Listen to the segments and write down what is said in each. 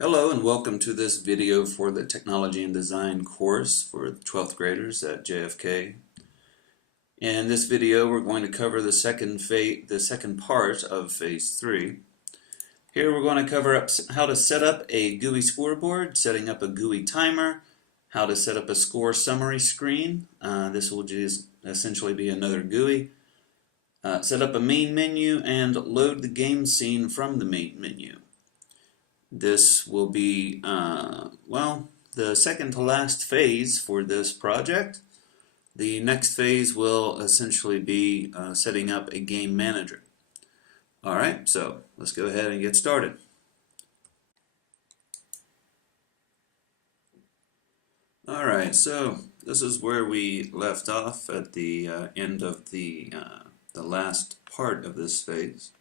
Hello and welcome to this video for the Technology and Design course for 12th graders at JFK. In this video we're going to cover the second part of Phase 3. Here we're going to cover up how to set up a GUI scoreboard, setting up a GUI timer, how to set up a score summary screen. This will just essentially be another GUI. Set up a main menu and load the game scene from the main menu. This will be, the second to last phase for this project. The next phase will essentially be setting up a game manager. Alright, so let's go ahead and get started. Alright, so this is where we left off at the end of the last part of this phase.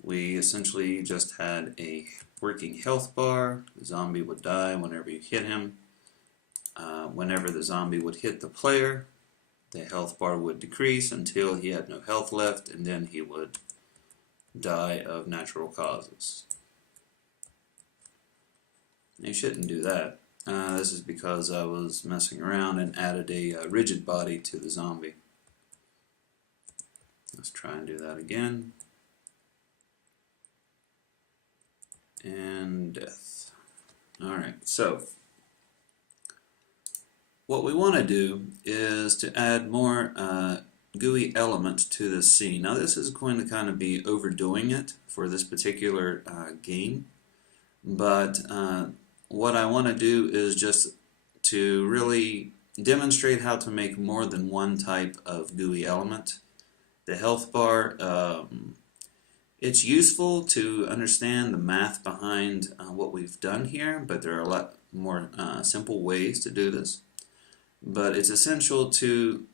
We essentially just had a working health bar. The zombie would die whenever you hit him. Whenever the zombie would hit the player, the health bar would decrease until he had no health left, and then he would die of natural causes. You shouldn't do that. This is because I was messing around and added a rigid body to the zombie. Let's try and do that again. And death. Alright, so what we want to do is to add more GUI elements to this scene. Now this is going to kind of be overdoing it for this particular game, but what I want to do is just to really demonstrate how to make more than one type of GUI element. The health bar, it's useful to understand the math behind what we've done here, but there are a lot more simple ways to do this. But it's essential to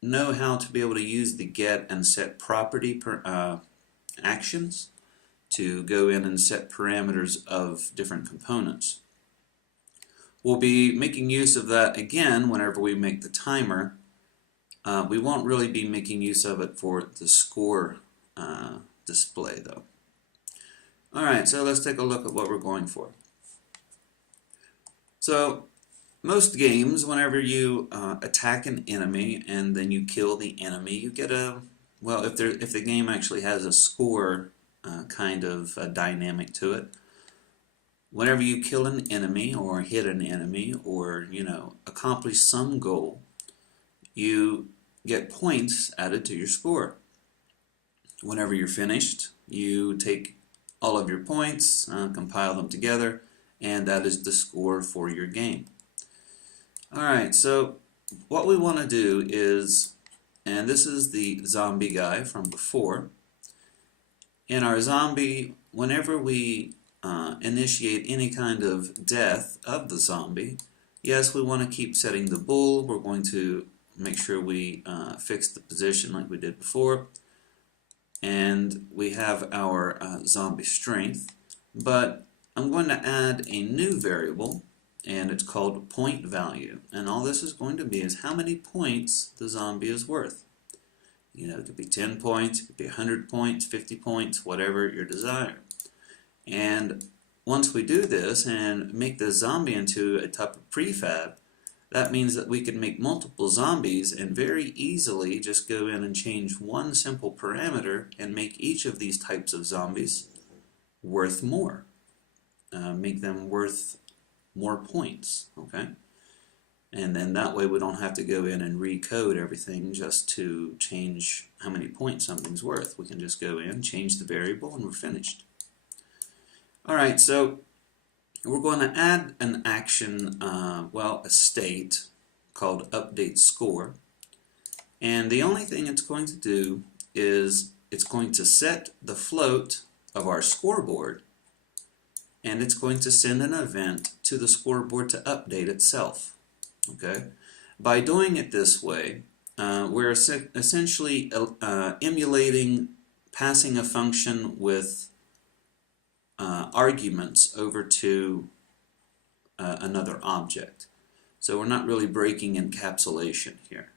know how to be able to use the get and set property actions to go in and set parameters of different components. We'll be making use of that again whenever we make the timer. We won't really be making use of it for the score display though. Alright, so let's take a look at what we're going for. So most games, whenever you attack an enemy and then you kill the enemy, you get a, well, if the game actually has a score kind of dynamic to it, whenever you kill an enemy or hit an enemy or, accomplish some goal, you get points added to your score. Whenever you're finished, you take all of your points, compile them together, and that is the score for your game. Alright, so what we want to do is, and this is the zombie guy from before. In our zombie, whenever we initiate any kind of death of the zombie, yes, we want to keep setting the bool. We're going to make sure we fix the position like we did before. And we have our zombie strength, but I'm going to add a new variable, and it's called point value. And all this is going to be is how many points the zombie is worth. It could be 10 points, it could be 100 points, 50 points, whatever your desire. And once we do this and make the zombie into a type of prefab, that means that we can make multiple zombies and very easily just go in and change one simple parameter and make each of these types of zombies worth more. Make them worth more points, okay? And then that way we don't have to go in and recode everything just to change how many points something's worth. We can just go in, change the variable, and we're finished. Alright, so we're going to add an action, a state called update score, and the only thing it's going to do is it's going to set the float of our scoreboard, and it's going to send an event to the scoreboard to update itself. Okay, by doing it this way, we're essentially emulating passing a function with arguments over to another object. So we're not really breaking encapsulation here.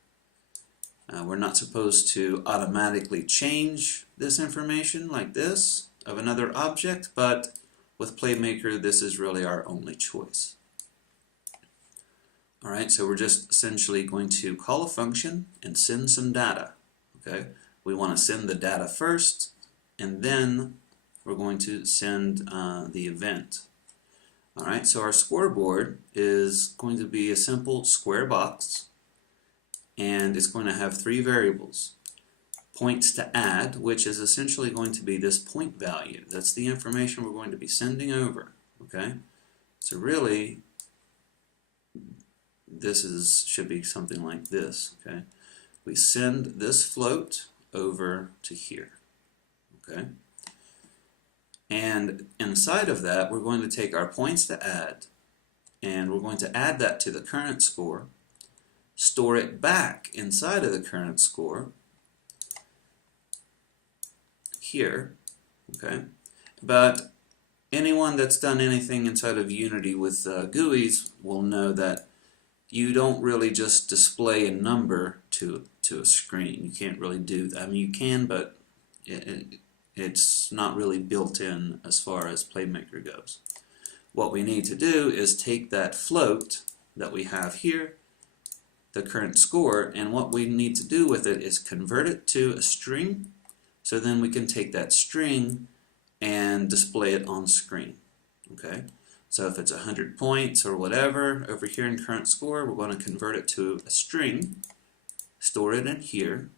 We're not supposed to automatically change this information like this of another object, but with Playmaker, this is really our only choice. Alright, so we're just essentially going to call a function and send some data. Okay, we want to send the data first, and then we're going to send the event. Alright, so our scoreboard is going to be a simple square box, and it's going to have three variables. Points to add, which is essentially going to be this point value. That's the information we're going to be sending over. Okay, so really this should be something like this. Okay, we send this float over to here. Okay, and inside of that we're going to take our points to add, and we're going to add that to the current score, store it back inside of the current score here. Okay, but anyone that's done anything inside of Unity with GUIs will know that you don't really just display a number to a screen. You can't really do that. I mean, you can, but it's not really built in as far as Playmaker goes. What we need to do is take that float that we have here, the current score, and what we need to do with it is convert it to a string, so then we can take that string and display it on screen. Okay, so if it's 100 points or whatever over here in current score, we're going to convert it to a string, store it in here,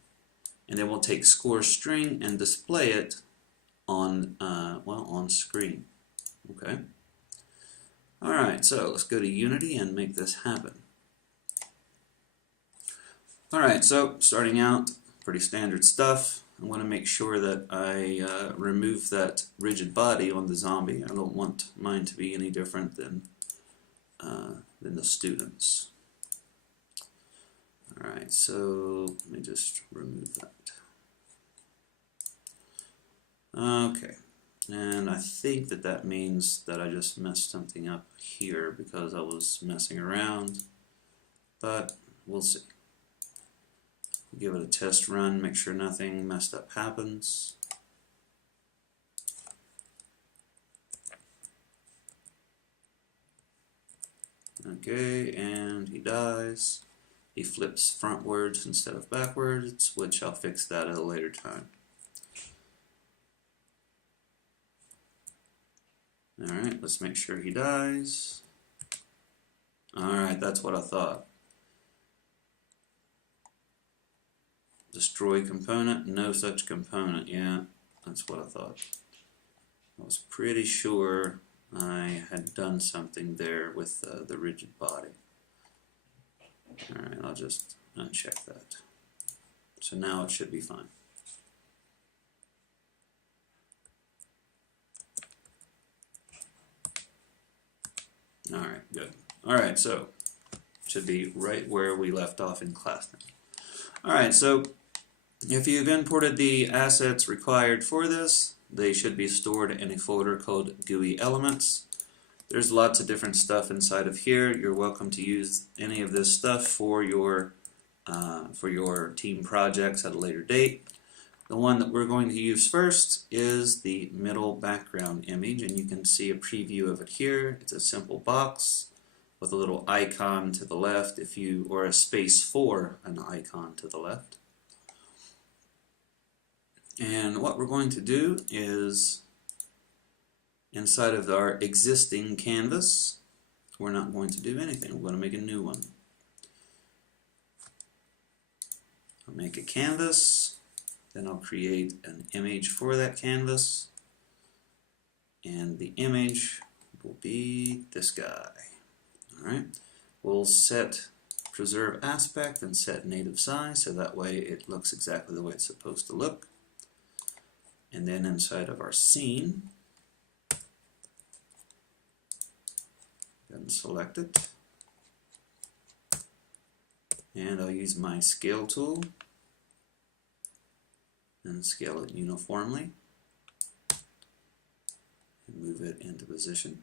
and then we'll take score string and display it on on screen. Okay. All right, so let's go to Unity and make this happen. All right, so starting out, pretty standard stuff. I want to make sure that I remove that rigid body on the zombie. I don't want mine to be any different than the students. Alright, so let me just remove that. Okay, and I think that means that I just messed something up here because I was messing around, but we'll see. Give it a test run, make sure nothing messed up happens. Okay, and he dies. He flips frontwards instead of backwards, which I'll fix that at a later time. Alright, let's make sure he dies. Alright, that's what I thought. Destroy component, no such component. Yeah, that's what I thought. I was pretty sure I had done something there with the rigid body. Alright, I'll just uncheck that. So now it should be fine. Alright, good. Alright, so should be right where we left off in class now. Alright, so if you've imported the assets required for this, they should be stored in a folder called GUI Elements. There's lots of different stuff inside of here. You're welcome to use any of this stuff for your team projects at a later date. The one that we're going to use first is the middle background image, and you can see a preview of it here. It's a simple box with a little icon to the left, or a space for an icon to the left. And what we're going to do is, inside of our existing canvas, we're not going to do anything. We're going to make a new one. I'll make a canvas, then I'll create an image for that canvas, and the image will be this guy. Alright, we'll set preserve aspect and set native size, so that way it looks exactly the way it's supposed to look. And then inside of our scene, then select it, and I'll use my scale tool and scale it uniformly and move it into position.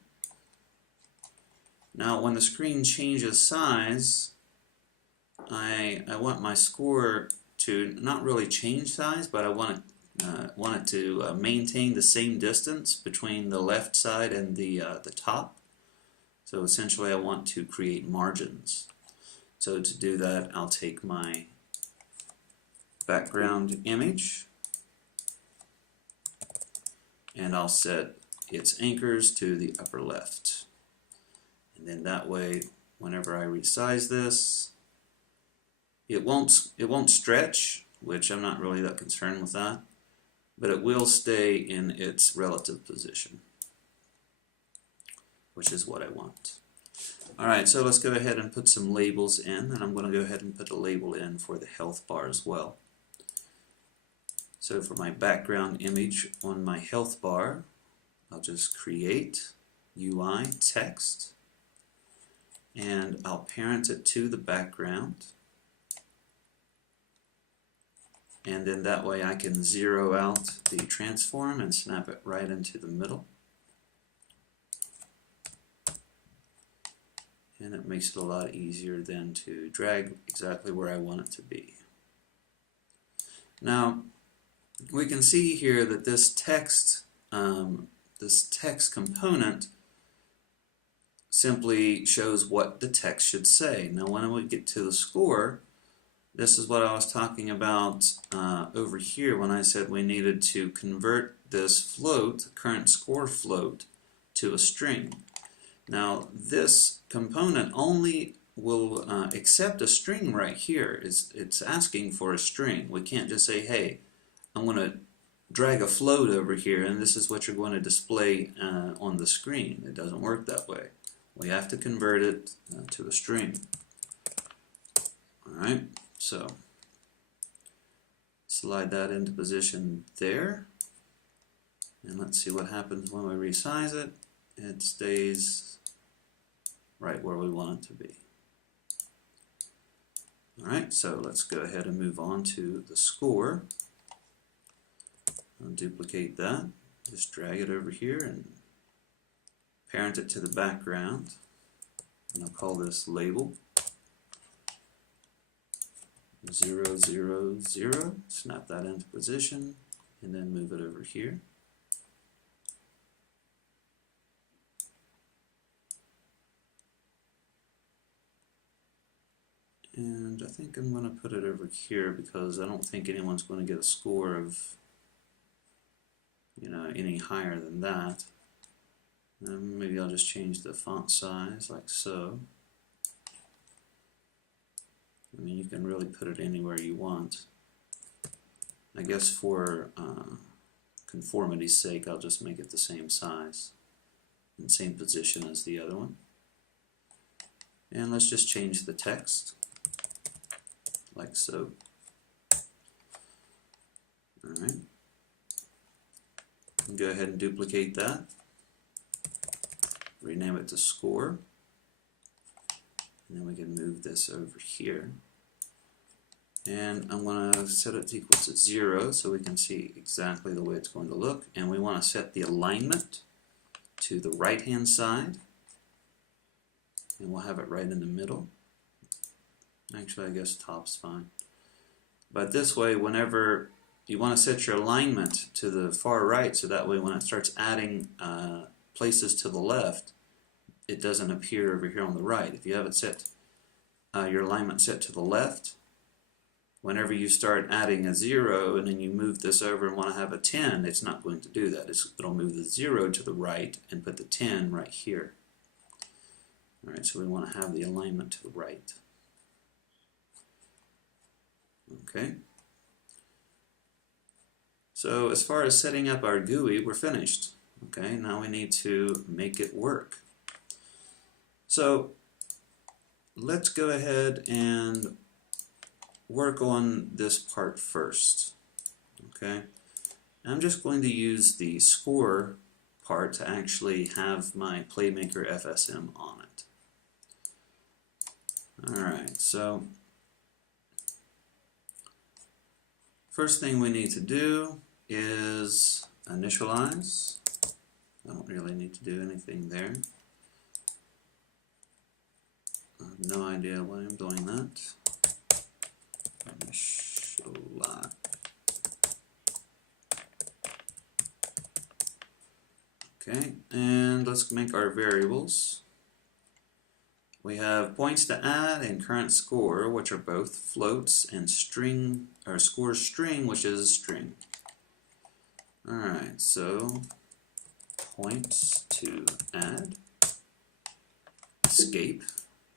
Now when the screen changes size, I want my score to not really change size, but I want it want it to maintain the same distance between the left side and the top. So essentially I want to create margins. So to do that, I'll take my background image and I'll set its anchors to the upper left. And then that way, whenever I resize this, it won't stretch, which I'm not really that concerned with that, but it will stay in its relative position, which is what I want. Alright, so let's go ahead and put some labels in, and I'm going to go ahead and put a label in for the health bar as well. So for my background image on my health bar, I'll just create UI text, and I'll parent it to the background, and then that way I can zero out the transform and snap it right into the middle. And it makes it a lot easier then to drag exactly where I want it to be. Now, we can see here that this text component simply shows what the text should say. Now, when we get to the score, this is what I was talking about over here when I said we needed to convert this float, current score float, to a string. Now, this component only will accept a string right here. It's asking for a string. We can't just say, hey, I'm going to drag a float over here and this is what you're going to display on the screen. It doesn't work that way. We have to convert it to a string. Alright, so slide that into position there. And let's see what happens when we resize it. It stays right where we want it to be. Alright, so let's go ahead and move on to the score. I'll duplicate that, just drag it over here and parent it to the background. And I'll call this label 0, 0, 0. Snap that into position and then move it over here. And I think I'm going to put it over here because I don't think anyone's going to get a score of, any higher than that. Maybe I'll just change the font size like so. I mean, you can really put it anywhere you want. I guess for conformity's sake, I'll just make it the same size and same position as the other one. And let's just change the text like so. Alright. Go ahead and duplicate that. Rename it to score. And then we can move this over here. And I'm going to set it to equal to 0 so we can see exactly the way it's going to look. And we want to set the alignment to the right hand side. And we'll have it right in the middle. Actually, I guess top's fine. But this way, whenever you want to set your alignment to the far right, so that way when it starts adding places to the left, it doesn't appear over here on the right. If you have it set, your alignment set to the left, whenever you start adding a 0 and then you move this over and want to have a 10, it's not going to do that. It'll move the 0 to the right and put the 10 right here. Alright, so we want to have the alignment to the right. Okay. So as far as setting up our GUI, we're finished. Okay, now we need to make it work. So let's go ahead and work on this part first. Okay, I'm just going to use the score part to actually have my Playmaker FSM on it. Alright, so first thing we need to do is initialize. I don't really need to do anything there. I have no idea why I'm doing that. Initialize. Okay, and let's make our variables. We have points to add and current score, which are both floats, and string, or score string, which is a string. Alright, so points to add, escape,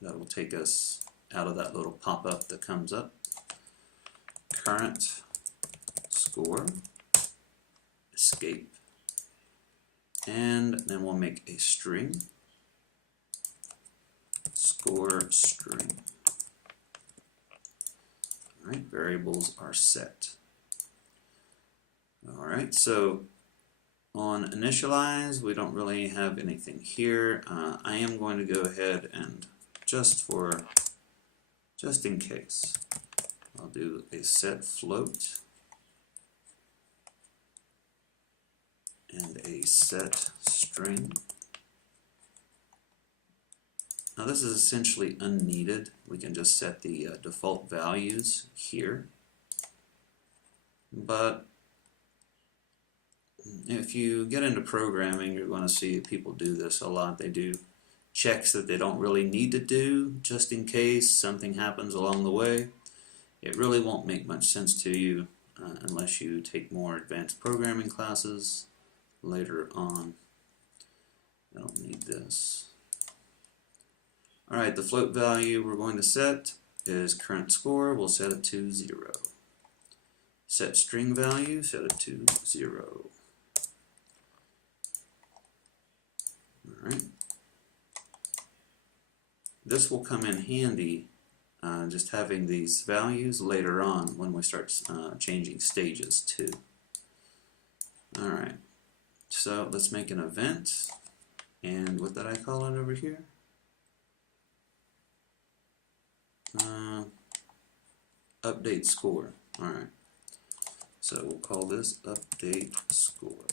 that will take us out of that little pop-up that comes up, current score, escape, and then we'll make a string, score string. Alright, variables are set. Alright, so on initialize, we don't really have anything here. I am going to go ahead and just in case, I'll do a set float and a set string. Now this is essentially unneeded. We can just set the default values here. But if you get into programming, you're going to see people do this a lot. They do checks that they don't really need to do, just in case something happens along the way. It really won't make much sense to you unless you take more advanced programming classes later on. I don't need this. Alright, the float value we're going to set is current score. We'll set it to 0. Set string value, set it to 0. Alright. This will come in handy, just having these values later on when we start changing stages too. Alright, so let's make an event, and what did I call it over here? Update score. Alright, so we'll call this update score.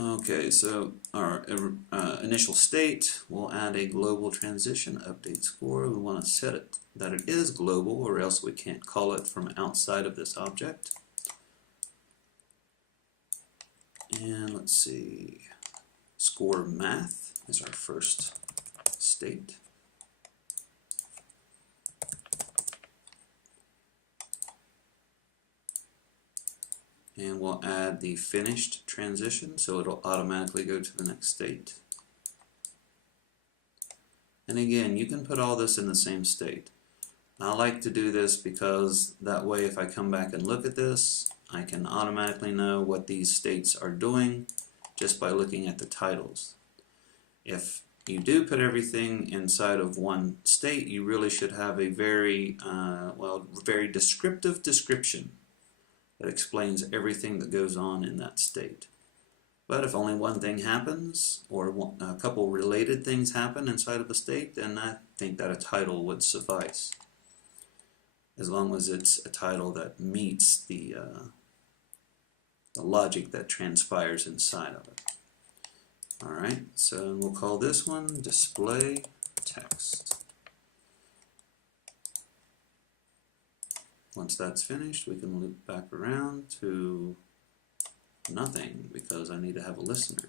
Okay, so our initial state, we'll add a global transition update score. We want to set it that it is global, or else we can't call it from outside of this object. And let's see, score math is our first state. And we'll add the finished transition, so it'll automatically go to the next state. And again, you can put all this in the same state. I like to do this because that way if I come back and look at this, I can automatically know what these states are doing just by looking at the titles. If you do put everything inside of one state, you really should have a very, very descriptive description that explains everything that goes on in that state. But if only one thing happens, or a couple related things happen inside of a state, then I think that a title would suffice, as long as it's a title that meets the logic that transpires inside of it. Alright, so we'll call this one display text. Once that's finished, we can loop back around to nothing, because I need to have a listener.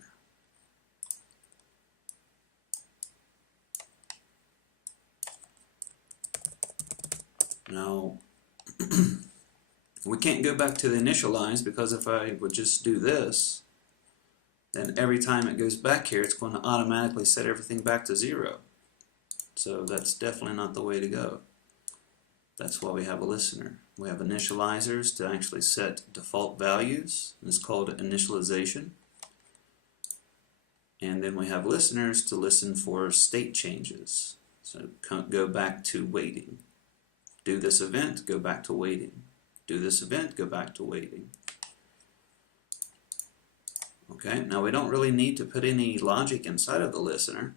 Now, we can't go back to the initialize, because if I would just do this, then every time it goes back here, it's going to automatically set everything back to 0. So that's definitely not the way to go. That's why we have a listener. We have initializers to actually set default values. It's called initialization. And then we have listeners to listen for state changes. So go back to waiting. Do this event, go back to waiting. Do this event, go back to waiting. Okay, now we don't really need to put any logic inside of the listener,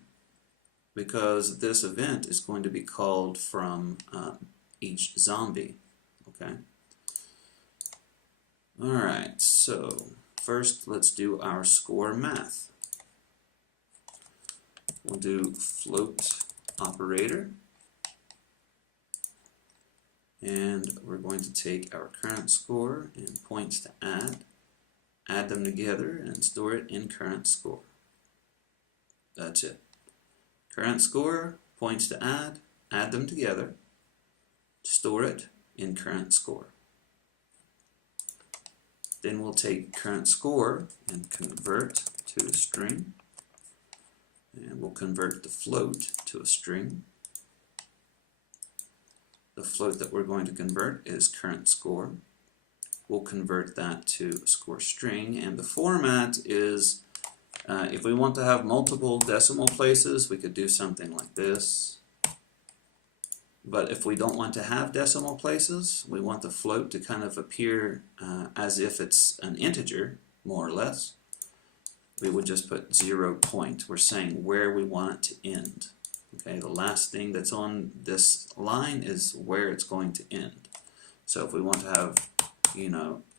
because this event is going to be called from each zombie. Okay. Alright, so first let's do our score math. We'll do float operator, And we're going to take our current score and points to add them together and store it in current score. That's it. Current score, points to add them together, store it in current score. Then we'll take current score and convert to a string. And we'll convert the float to a string. The float that we're going to convert is current score. We'll convert that to a score string, and the format is, if we want to have multiple decimal places, we could do something like this. But if we don't want to have decimal places, we want the float to kind of appear as if it's an integer, more or less, we would just put 0 point. We're saying where we want it to end. Okay, the last thing that's on this line is where it's going to end. So if we want to have,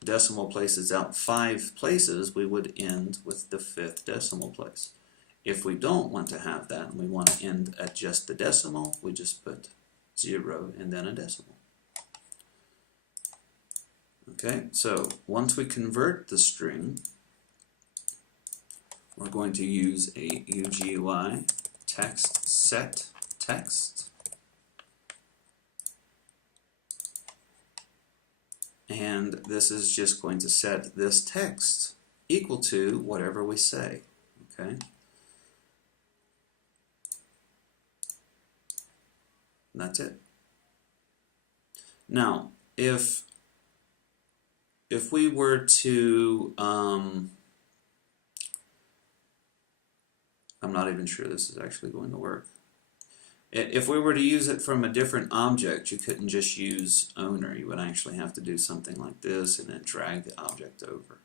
decimal places out 5 places, we would end with the 5th decimal place. If we don't want to have that and we want to end at just the decimal, we just put 0 and then a decimal. Okay, so once we convert the string, we're going to use a UGUI text set text, and this is just going to set this text equal to whatever we say. Okay, that's it. Now, if we were to I'm not even sure this is actually going to work. If we were to use it from a different object, you couldn't just use owner. You would actually have to do something like this and then drag the object over.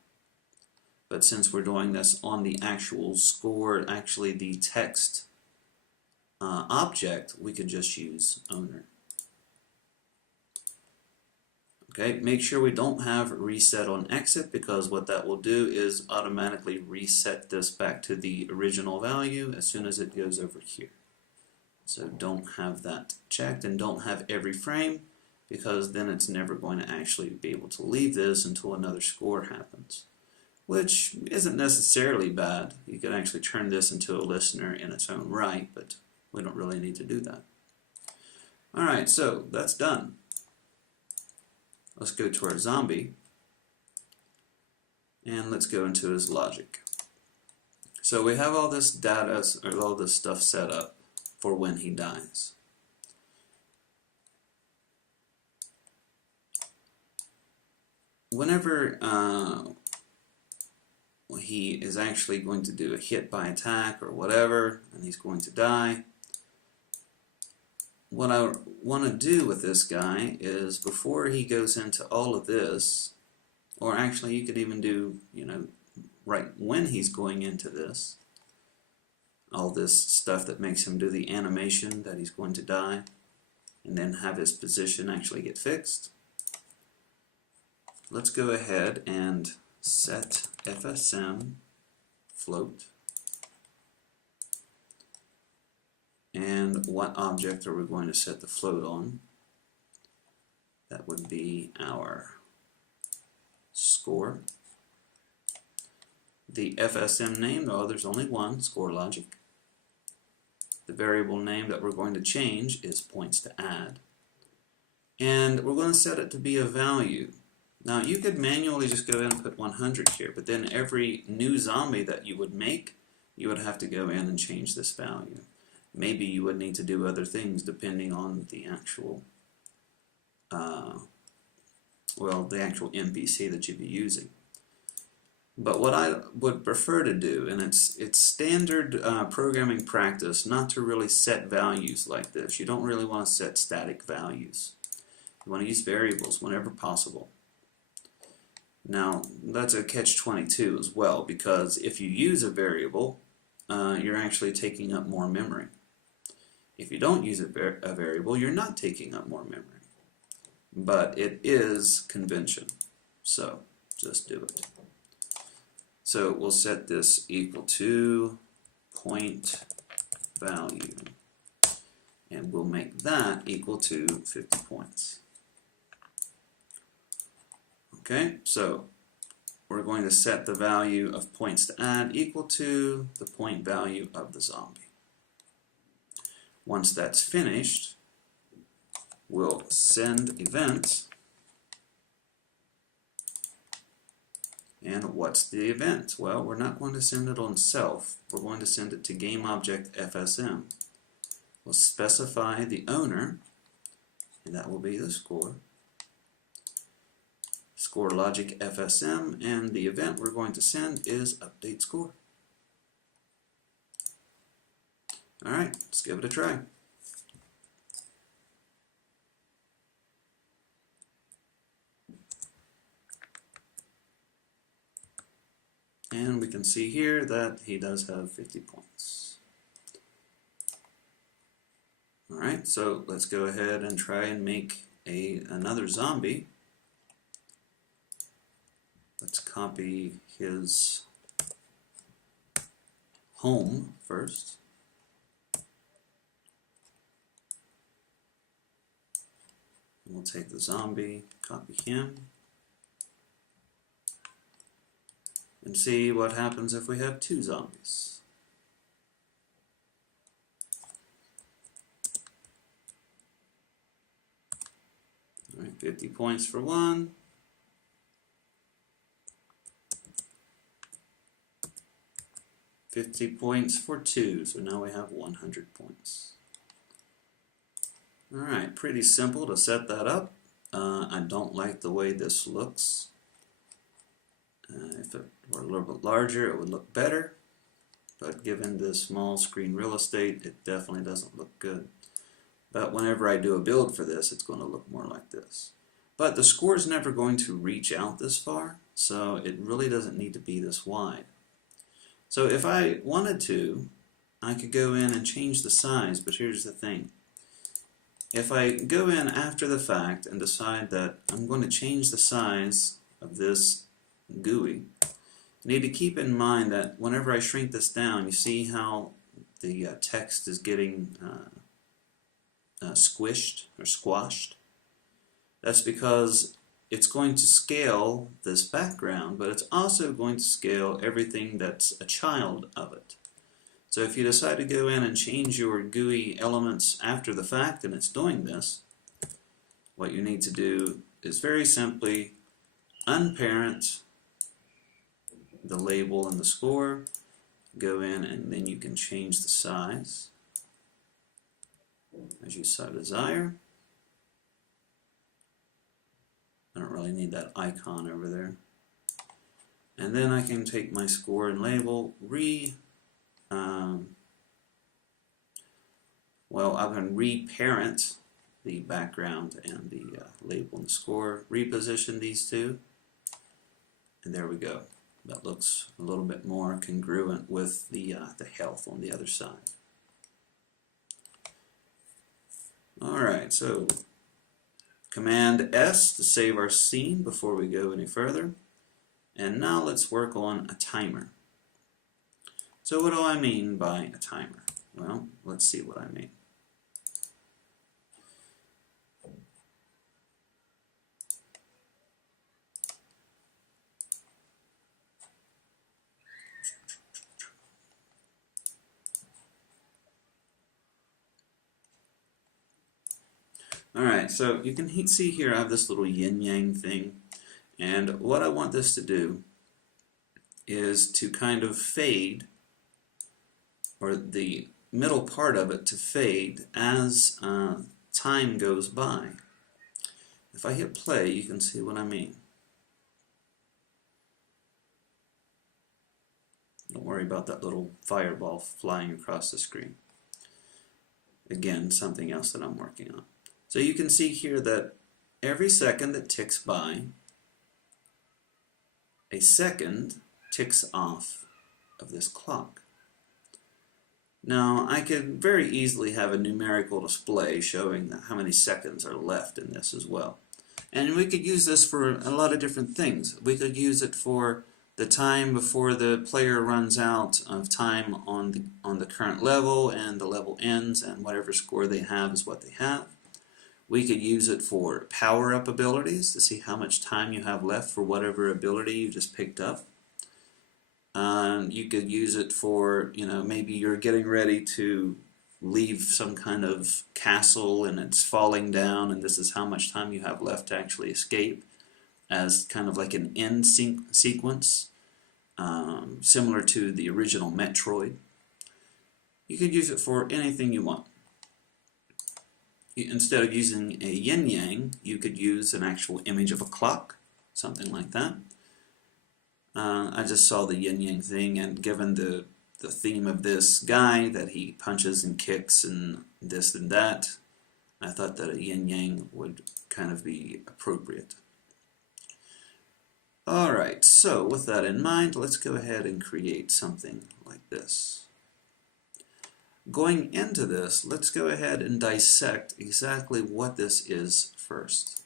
But since we're doing this on the actual score, actually the text object, we could just use owner. Okay, make sure we don't have reset on exit, because what that will do is automatically reset this back to the original value as soon as it goes over here. So don't have that checked, and don't have every frame, because then it's never going to actually be able to leave this until another score happens, which isn't necessarily bad. You could actually turn this into a listener in its own right, but we don't really need to do that. Alright, so that's done. Let's go to our zombie, and let's go into his logic. So we have all this data, or all this stuff set up for when he dies. Whenever he is actually going to do a hit by attack or whatever, and he's going to die, what I want to do with this guy is, before he goes into all of this, or actually you could even do, right when he's going into this, all this stuff that makes him do the animation that he's going to die, and then have his position actually get fixed. Let's go ahead and set FSM float. And what object are we going to set the float on? That would be our score. The FSM name, there's only one, score logic. The variable name that we're going to change is points to add. And we're going to set it to be a value. Now you could manually just go in and put 100 here, but then every new zombie that you would make, you would have to go in and change this value. Maybe you would need to do other things depending on the actual, the actual NPC that you'd be using. But what I would prefer to do, and it's standard programming practice not to really set values like this. You don't really want to set static values. You want to use variables whenever possible. Now, that's a catch-22 as well, because if you use a variable, you're actually taking up more memory. If you don't use a variable, you're not taking up more memory. But it is convention, so just do it. So we'll set this equal to point value, and we'll make that equal to 50 points. Okay, so we're going to set the value of points to add equal to the point value of the zombie. Once that's finished, we'll send event. And what's the event? Well, we're not going to send it on self. We're going to send it to GameObjectFSM. We'll specify the owner, and that will be the score. Score logic FSM, and the event we're going to send is update score. Alright, let's give it a try. And we can see here that he does have 50 points. Alright, so let's go ahead and try and make another zombie. Let's copy his home first. And we'll take the zombie, copy him, and see what happens if we have two zombies. All right, 50 points for one. 50 points for two, so now we have 100 points. Alright, pretty simple to set that up. I don't like the way this looks. If it were a little bit larger, it would look better, but given the small screen real estate, it definitely doesn't look good. But whenever I do a build for this, it's going to look more like this. But the score is never going to reach out this far, so it really doesn't need to be this wide. So if I wanted to, I could go in and change the size, but here's the thing. If I go in after the fact and decide that I'm going to change the size of this GUI, I need to keep in mind that whenever I shrink this down, you see how the text is getting squished or squashed? That's because it's going to scale this background, but it's also going to scale everything that's a child of it. So if you decide to go in and change your GUI elements after the fact, and it's doing this, what you need to do is very simply unparent the label and the score, go in and then you can change the size as you so desire. I don't really need that icon over there. And then I can take my score and label, I'm going to reparent the background and the label and the score, reposition these two, and there we go. That looks a little bit more congruent with the health on the other side. Alright, so Command S to save our scene before we go any further. And now let's work on a timer. So what do I mean by a timer? Well, let's see what I mean. Alright, so you can see here I have this little yin-yang thing, and what I want this to do is to kind of fade, or the middle part of it to fade as time goes by. If I hit play, you can see what I mean. Don't worry about that little fireball flying across the screen. Again, something else that I'm working on. So you can see here that every second that ticks by, a second ticks off of this clock. Now, I could very easily have a numerical display showing how many seconds are left in this as well. And we could use this for a lot of different things. We could use it for the time before the player runs out of time on the current level, and the level ends, and whatever score they have is what they have. We could use it for power-up abilities to see how much time you have left for whatever ability you just picked up. You could use it for, maybe you're getting ready to leave some kind of castle and it's falling down, and this is how much time you have left to actually escape, as kind of like an end sequence, similar to the original Metroid. You could use it for anything you want. Instead of using a yin-yang, you could use an actual image of a clock, something like that. I just saw the yin-yang thing, and given the theme of this guy, that he punches and kicks and this and that, I thought that a yin-yang would kind of be appropriate. Alright, so with that in mind, let's go ahead and create something like this. Going into this, let's go ahead and dissect exactly what this is first.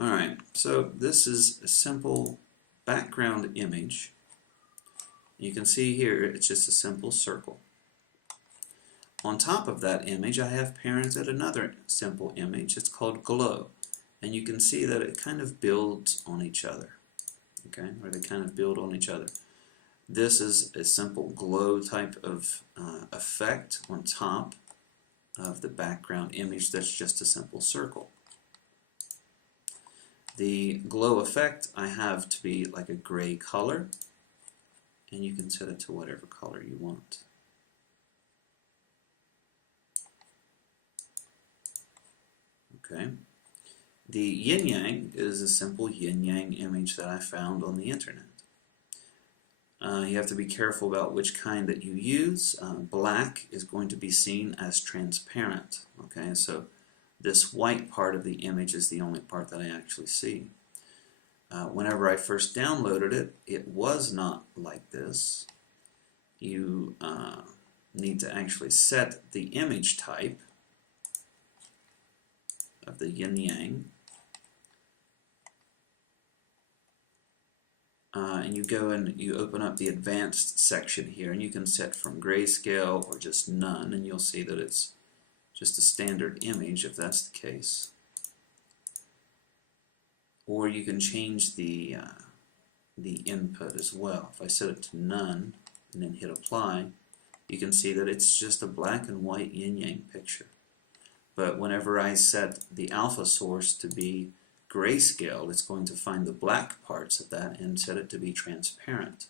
Alright, so this is a simple background image. You can see here it's just a simple circle. On top of that image, I have parented another simple image. It's called glow. And you can see that it kind of builds on each other. Okay, or they kind of build on each other. This is a simple glow type of effect on top of the background image that's just a simple circle. The glow effect I have to be like a gray color, and you can set it to whatever color you want. Okay. The yin-yang is a simple yin-yang image that I found on the internet. You have to be careful about which kind that you use. Black is going to be seen as transparent. Okay, so this white part of the image is the only part that I actually see. Whenever I first downloaded it, it was not like this. You need to actually set the image type of the yin-yang, and you go and you open up the advanced section here, and you can set from grayscale or just none, and you'll see that it's just a standard image if that's the case. Or you can change the input as well. If I set it to none and then hit apply, you can see that it's just a black and white yin-yang picture. But whenever I set the alpha source to be grayscale, it's going to find the black parts of that and set it to be transparent.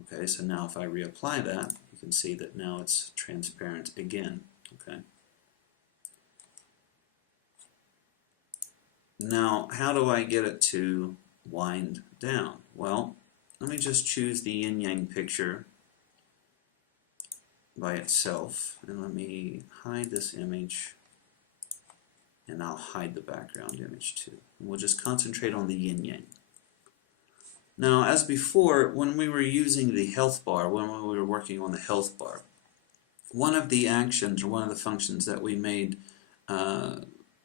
Okay, so now if I reapply that, you can see that now it's transparent again. Okay. Now, how do I get it to wind down? Well, let me just choose the yin-yang picture by itself, and let me hide this image, and I'll hide the background image too. And we'll just concentrate on the yin-yang. Now, as before, when we were using the health bar, when we were working on the health bar, one of the actions, or one of the functions that we made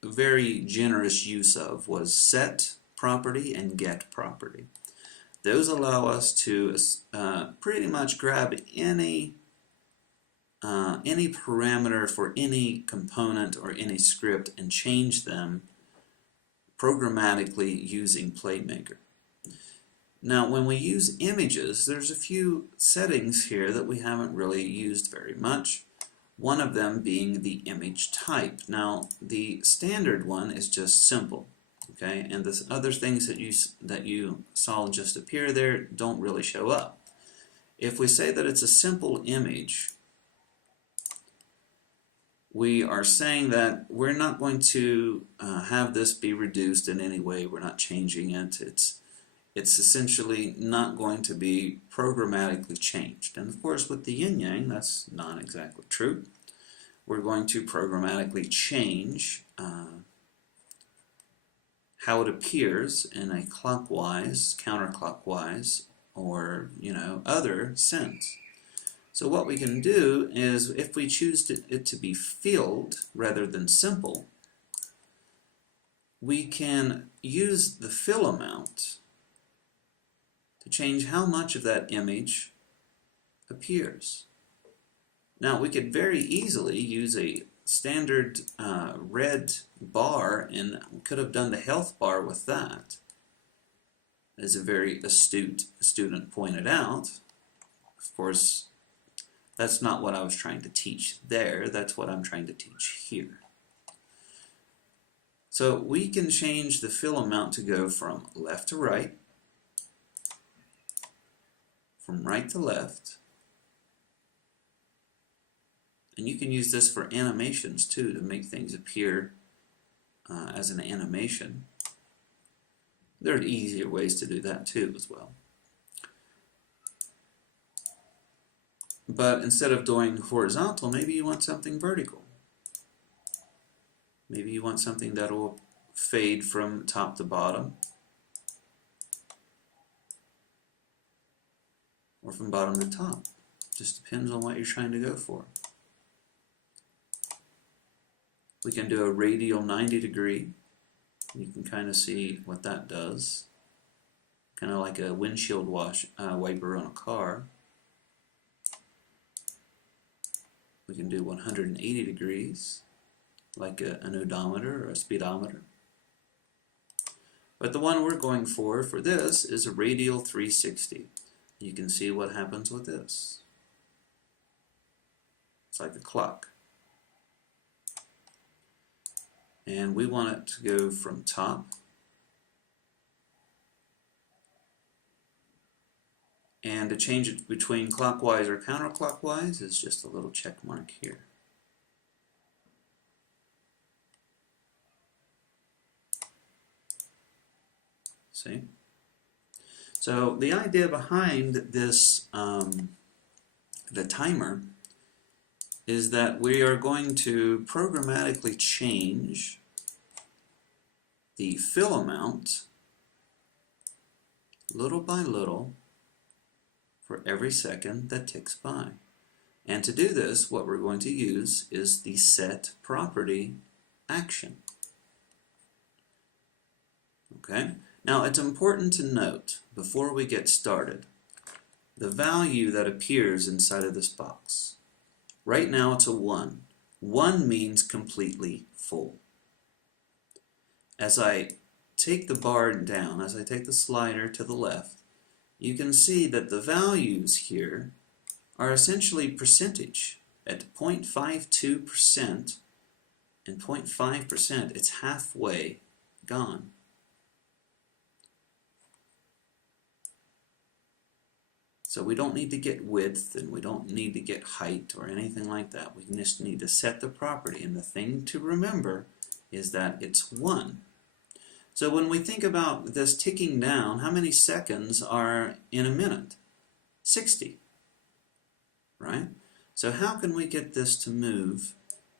very generous use of was set property and get property. Those allow us to pretty much grab any parameter for any component or any script and change them programmatically using Playmaker. Now, when we use images, there's a few settings here that we haven't really used very much. One of them being the image type. Now, the standard one is just simple, okay? And the other things that you saw just appear there don't really show up. If we say that it's a simple image, we are saying that we're not going to have this be reduced in any way. We're not changing it. It's essentially not going to be programmatically changed. And of course, with the yin-yang, that's not exactly true. We're going to programmatically change how it appears in a clockwise, counterclockwise, or other sense. So what we can do is, if we choose it to be filled rather than simple, we can use the fill amount to change how much of that image appears. Now we could very easily use a standard red bar, and could have done the health bar with that. As a very astute student pointed out, of course, that's not what I was trying to teach there, that's what I'm trying to teach here. So we can change the fill amount to go from left to right, from right to left, and you can use this for animations too, to make things appear as an animation. There are easier ways to do that too as well. But instead of doing horizontal, maybe you want something vertical. Maybe you want something that will fade from top to bottom, or from bottom to top. Just depends on what you're trying to go for. We can do a radial 90 degree. You can kind of see what that does. Kind of like a windshield wiper on a car. We can do 180 degrees, like an odometer or a speedometer. But the one we're going for this is a radial 360. You can see what happens with this. It's like a clock. And we want it to go from top and to change it between clockwise or counterclockwise is just a little check mark here. See? So the idea behind this, the timer, is that we are going to programmatically change the fill amount little by little for every second that ticks by. And to do this, what we're going to use is the set property action. Okay? Now it's important to note, before we get started, the value that appears inside of this box. Right now it's a 1. 1 means completely full. As I take the bar down, as I take the slider to the left, you can see that the values here are essentially percentage. At 0.52% and 0.5%, it's halfway gone. So we don't need to get width, and we don't need to get height or anything like that. We just need to set the property, and the thing to remember is that it's 1. So when we think about this ticking down, how many seconds are in a minute? 60, right? So how can we get this to move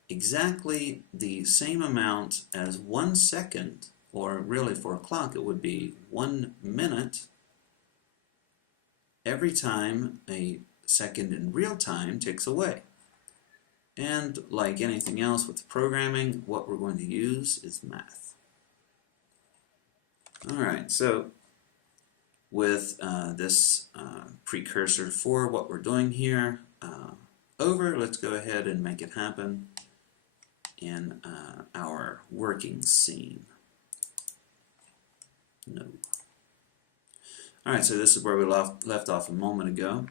exactly the same amount as 1 second, or really for a clock it would be 1 minute, every time a second in real time ticks away? And like anything else with programming, what we're going to use is math. Alright, so with this precursor for what we're doing here over, let's go ahead and make it happen in our working scene. No. Alright, so this is where we left off a moment ago.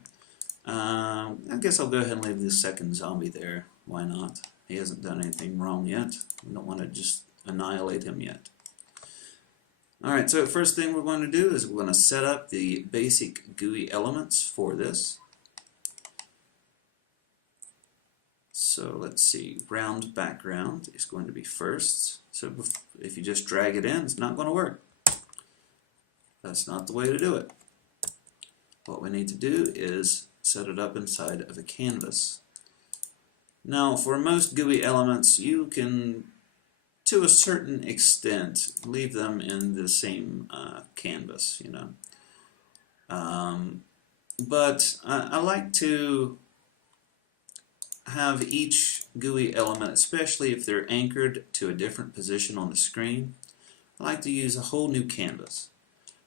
I guess I'll go ahead and leave this second zombie there. Why not? He hasn't done anything wrong yet. We don't want to just annihilate him yet. Alright, so the first thing we're going to do is we're going to set up the basic GUI elements for this. So let's see, round background is going to be first. So if you just drag it in, it's not going to work. That's not the way to do it. What we need to do is set it up inside of a canvas. Now for most GUI elements, you can, to a certain extent, leave them in the same canvas, you know. But I like to have each GUI element, especially if they're anchored to a different position on the screen, I like to use a whole new canvas.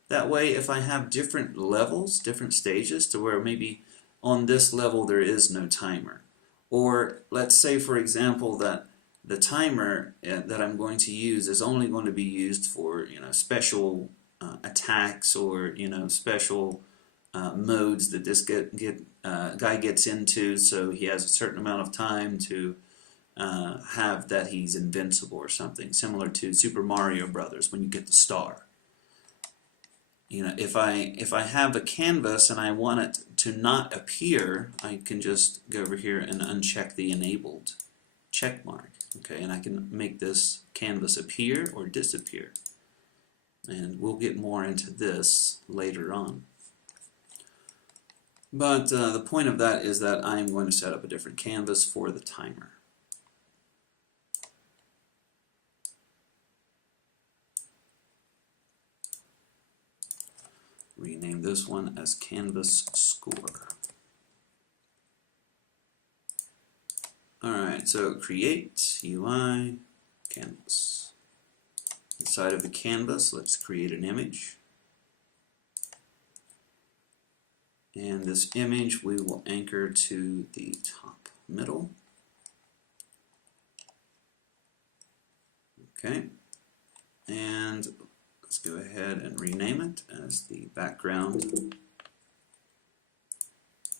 That way, if I have different levels, different stages, to where maybe on this level there is no timer, or let's say, for example, that the timer that I'm going to use is only going to be used for, special attacks, or special modes that this guy gets into, so he has a certain amount of time to have that he's invincible or something, similar to Super Mario Brothers when you get the star. If I have a canvas and I want it to not appear, I can just go over here and uncheck the enabled check mark. Okay, and I can make this canvas appear or disappear. And we'll get more into this later on. But the point of that is that I'm going to set up a different canvas for the timer. Rename this one as Canvas Score. Alright, so create UI canvas. Inside of the canvas, let's create an image. And this image we will anchor to the top middle. Okay, and let's go ahead and rename it as the background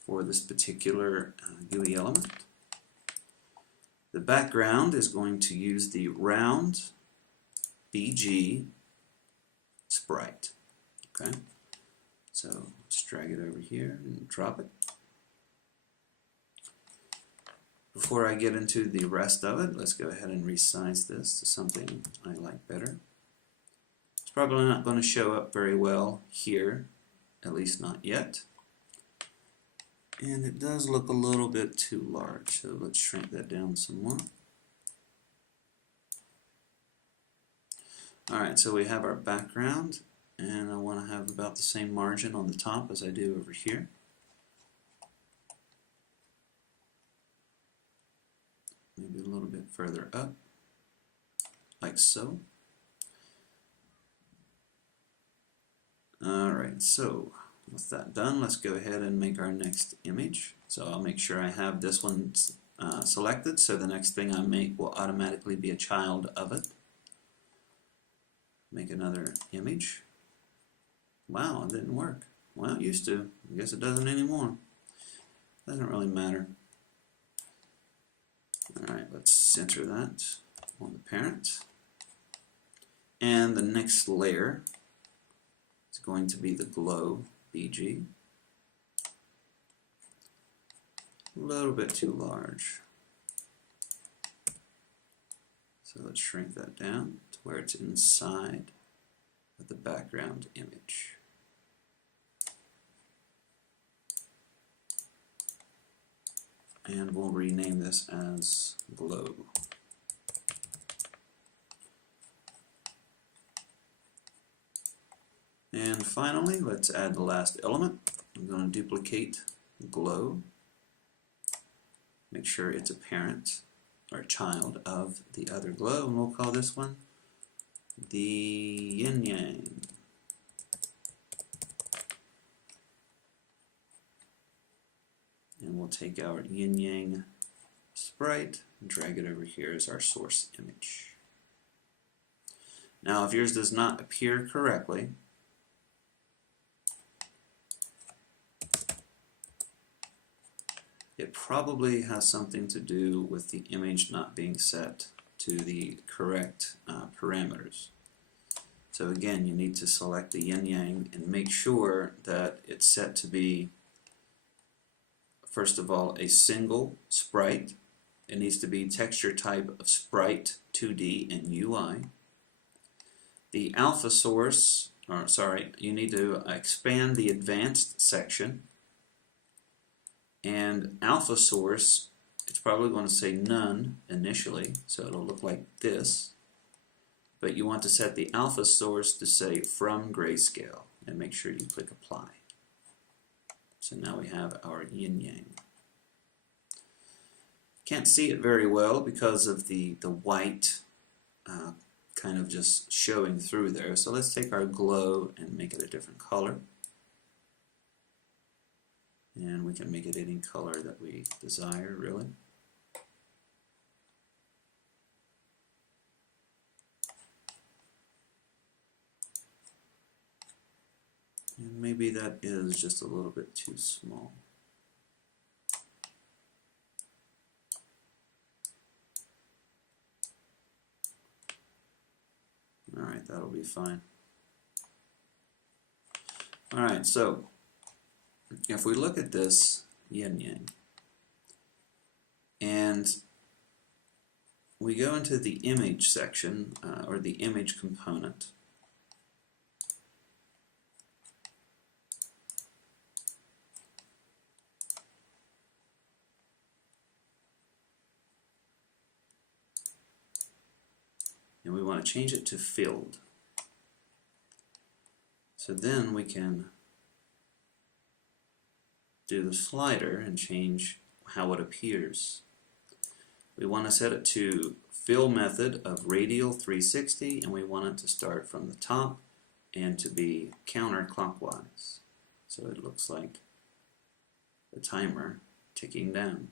for this particular GUI element. The background is going to use the round BG sprite. Okay, so let's drag it over here and drop it. Before I get into the rest of it, let's go ahead and resize this to something I like better. It's probably not going to show up very well here, at least not yet. And it does look a little bit too large, so let's shrink that down some more. Alright, so we have our background, and I want to have about the same margin on the top as I do over here. Maybe a little bit further up, like so. Alright, so with that done, let's go ahead and make our next image. So I'll make sure I have this one selected, so the next thing I make will automatically be a child of it. Make another image. Wow, it didn't work. Well, it used to. I guess it doesn't anymore. Doesn't really matter. Alright, let's center that on the parent. And the next layer is going to be the glow BG. A little bit too large. So let's shrink that down to where it's inside of the background image. And we'll rename this as glow. And finally, let's add the last element. I'm going to duplicate glow. Make sure it's a parent or a child of the other glow, and we'll call this one the yin yang. And we'll take our yin yang sprite and drag it over here as our source image. Now, if yours does not appear correctly, it probably has something to do with the image not being set to the correct parameters. So again, you need to select the yin yang and make sure that it's set to be, first of all, a single sprite. It needs to be texture type of sprite 2D and UI. The alpha source, or sorry, you need to expand the advanced section. And alpha source, it's probably going to say none initially, so it'll look like this. But you want to set the alpha source to say from grayscale, and make sure you click apply. So now we have our yin yang. Can't see it very well because of the white kind of just showing through there. So let's take our glow and make it a different color. And we can make it any color that we desire, really. And maybe that is just a little bit too small. Alright, that'll be fine. Alright, so if we look at this yin yang and we go into the image section or the image component, and we want to change it to filled. So then we can do the slider and change how it appears. We want to set it to fill method of radial 360, and we want it to start from the top and to be counterclockwise. So it looks like the timer ticking down.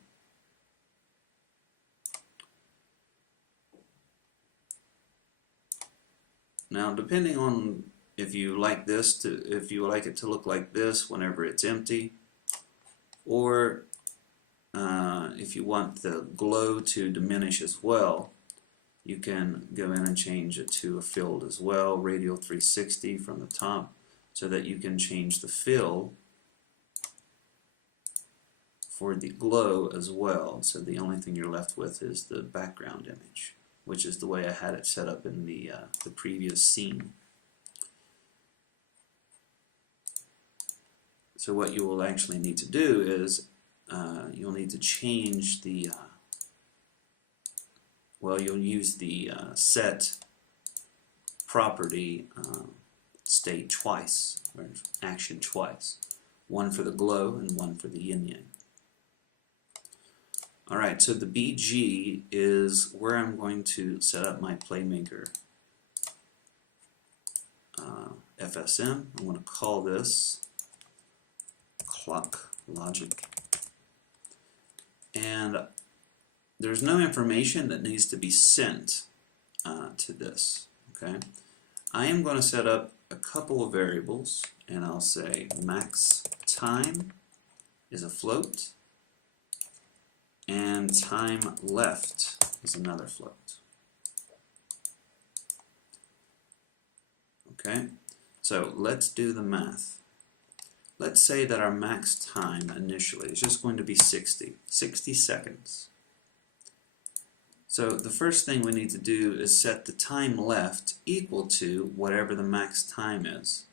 Now, depending on if you like if you like it to look like this whenever it's empty, or if you want the glow to diminish as well, you can go in and change it to a filled as well, radial 360 from the top, so that you can change the fill for the glow as well. So the only thing you're left with is the background image, which is the way I had it set up in the previous scene. So what you will actually need to do is you'll need to change the, well, you'll use the set property state twice, or action twice. One for the glow and one for the yin yang. Alright, so the BG is where I'm going to set up my Playmaker FSM. I'm going to call this clock logic. And there's no information that needs to be sent to this. Okay, I am going to set up a couple of variables, and I'll say max time is a float, and time left is another float. Okay, so let's do the math. Let's say that our max time initially is just going to be 60 seconds. So the first thing we need to do is set the time left equal to whatever the max time is.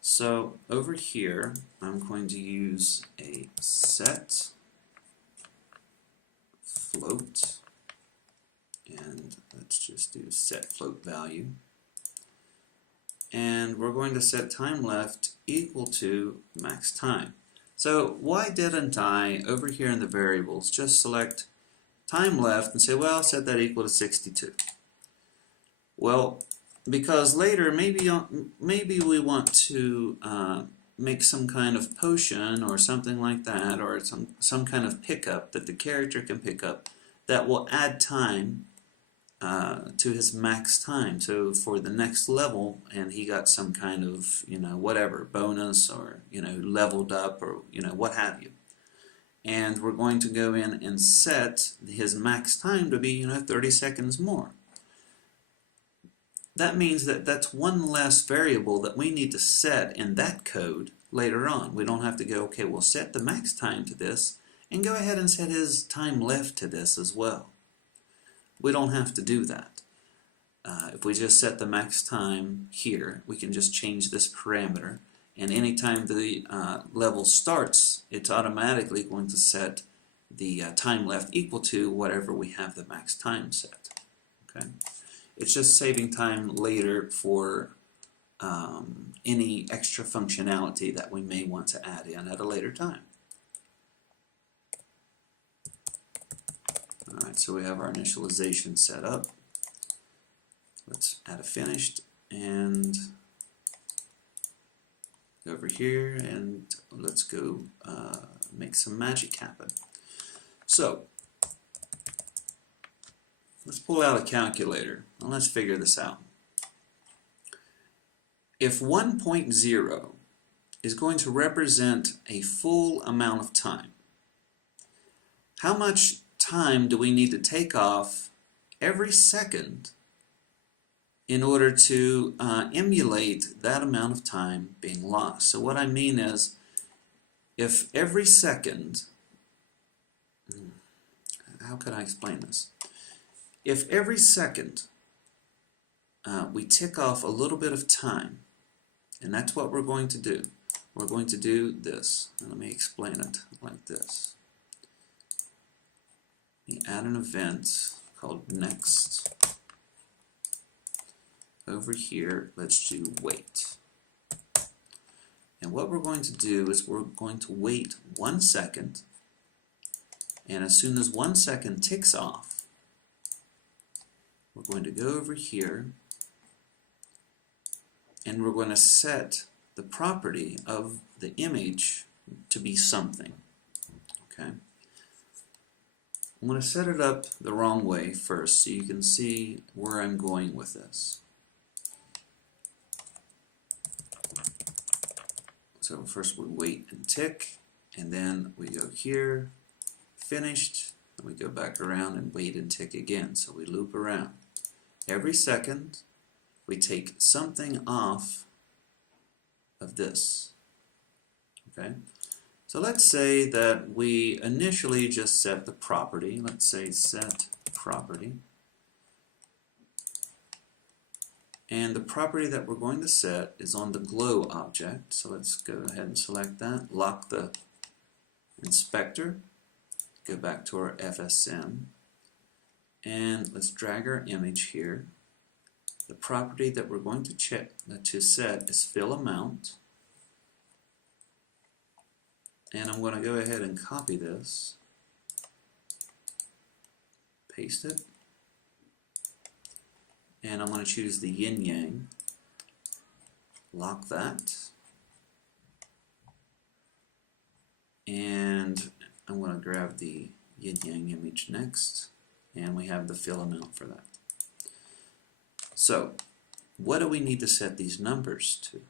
So over here, I'm going to use a set float, and let's just do set float value. And we're going to set time left equal to max time. So why didn't I, over here in the variables, just select time left and say, well, set that equal to 62? Well, because later maybe we want to make some kind of potion or something like that, or some kind of pickup that the character can pick up that will add time to his max time. So for the next level, and he got some kind of, whatever, bonus, or, leveled up, or, what have you. And we're going to go in and set his max time to be, 30 seconds more. That means that that's one less variable that we need to set in that code later on. We don't have to go, okay, we'll set the max time to this, and go ahead and set his time left to this as well. We don't have to do that. If we just set the max time here, we can just change this parameter, and anytime the level starts, it's automatically going to set the time left equal to whatever we have the max time set. Okay, it's just saving time later for any extra functionality that we may want to add in at a later time. Alright, so we have our initialization set up. Let's add a finished and go over here and let's go make some magic happen. So let's pull out a calculator and let's figure this out. If 1.0 is going to represent a full amount of time, how much time do we need to take off every second in order to emulate that amount of time being lost? So what I mean is, if every second, how could I explain this? If every second we tick off a little bit of time, and that's what we're going to do. We're going to do this. And let me explain it like this. We add an event called next. Over here, let's do wait. And what we're going to do is we're going to wait 1 second, and as soon as 1 second ticks off, we're going to go over here and we're going to set the property of the image to be something. Okay? I'm going to set it up the wrong way first so you can see where I'm going with this. So first we wait and tick, and then we go here, finished, and we go back around and wait and tick again. So we loop around. Every second we take something off of this. Okay? So let's say that we initially just set the property. Let's say set property. And the property that we're going to set is on the glow object. So let's go ahead and select that. Lock the inspector. Go back to our FSM. And let's drag our image here. The property that we're going to set is fill amount. And I'm going to go ahead and copy this. Paste it. And I'm going to choose the yin yang. Lock that. And I'm going to grab the yin yang image next. And we have the fill amount for that. So, what do we need to set these numbers to?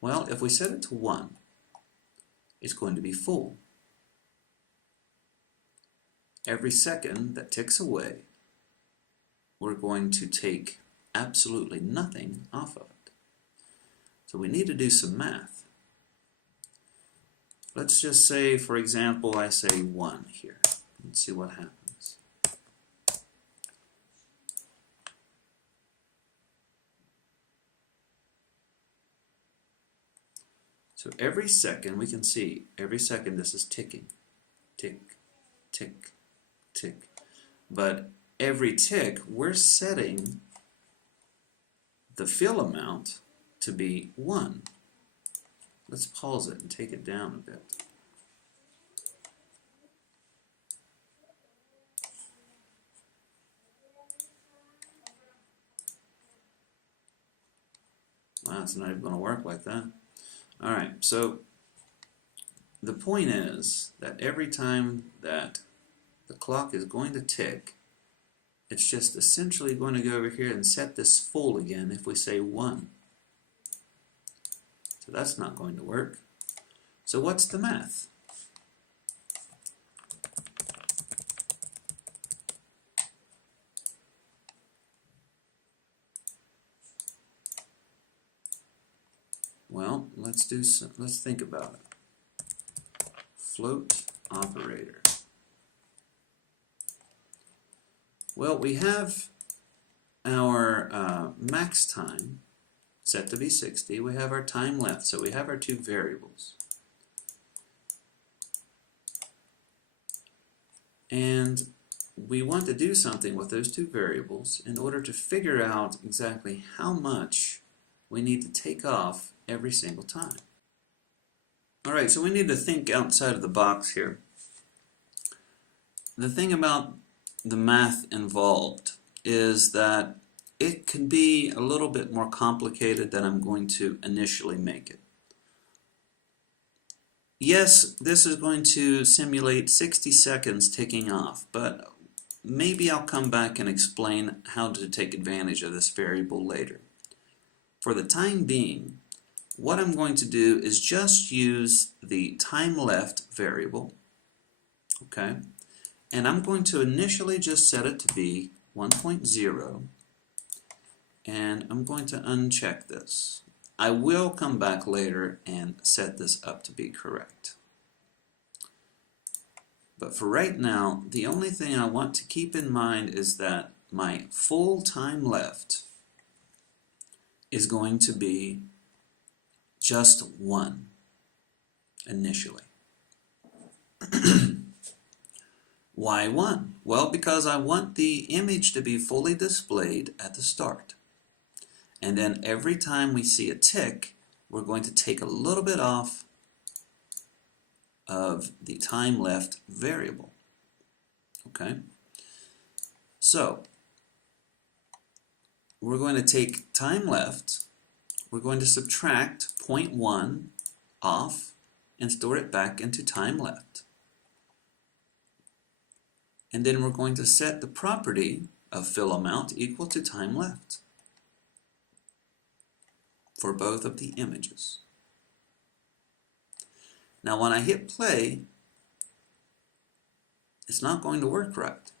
Well, if we set it to 1, it's going to be full. Every second that ticks away, we're going to take absolutely nothing off of it. So we need to do some math. Let's just say, for example, I say 1 here. Let's see what happens. So every second, we can see, every second this is ticking. Tick, tick, tick. But every tick, we're setting the fill amount to be 1. Let's pause it and take it down a bit. Wow, it's not even going to work like that. Alright, so the point is that every time that the clock is going to tick, it's just essentially going to go over here and set this full again if we say 1. So that's not going to work. So what's the math? Well, let's think about it. Float operator. Well, we have our max time set to be 60. We have our time left, so we have our 2 variables. And we want to do something with those 2 variables in order to figure out exactly how much we need to take off every single time. Alright, so we need to think outside of the box here. The thing about the math involved is that it can be a little bit more complicated than I'm going to initially make it. Yes, this is going to simulate 60 seconds ticking off, but maybe I'll come back and explain how to take advantage of this variable later. For the time being, what I'm going to do is just use the time left variable, okay? And I'm going to initially just set it to be 1.0, and I'm going to uncheck this. I will come back later and set this up to be correct. But for right now, the only thing I want to keep in mind is that my full time left is going to be just 1 initially. Why 1? Well, because I want the image to be fully displayed at the start. And then every time we see a tick, we're going to take a little bit off of the time left variable. Okay? So, we're going to take time left, we're going to subtract 0.1 off and store it back into time left. And then we're going to set the property of fill amount equal to time left for both of the images. Now when I hit play, it's not going to work right.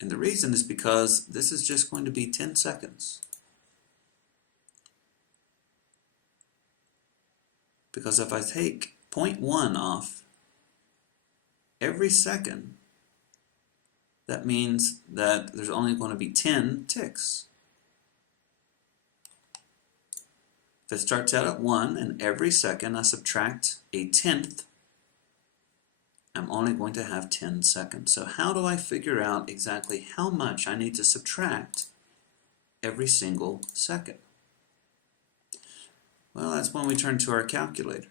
And the reason is because this is just going to be 10 seconds. Because if I take 0.1 off every second, that means that there's only going to be 10 ticks. If it starts out at 1 and every second I subtract a tenth, I'm only going to have 10 seconds. So how do I figure out exactly how much I need to subtract every single second? Well, that's when we turn to our calculator.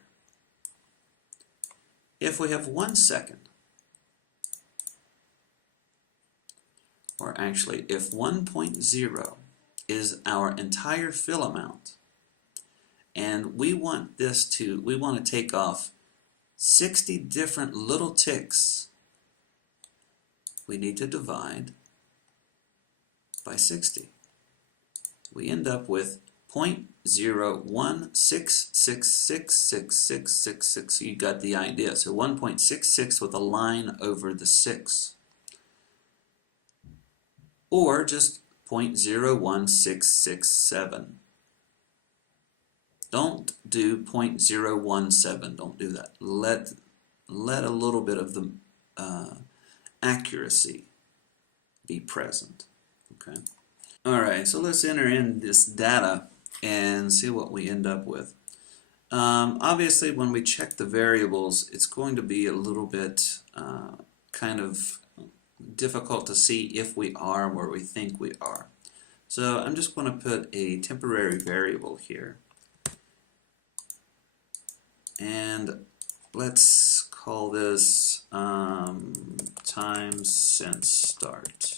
If we have 1 second, or actually if 1.0 is our entire fill amount, and we want to take off 60 different little ticks, we need to divide by 60. We end up with 0.0166666666. You got the idea. So 1.66 with a line over the 6. Or just 0.01667. Don't do 0.017. Don't do that. Let a little bit of the accuracy be present. Okay. All right. So let's enter in this data and see what we end up with. Obviously, when we check the variables, it's going to be a little bit kind of difficult to see if we are where we think we are. So I'm just going to put a temporary variable here. And let's call this time since start.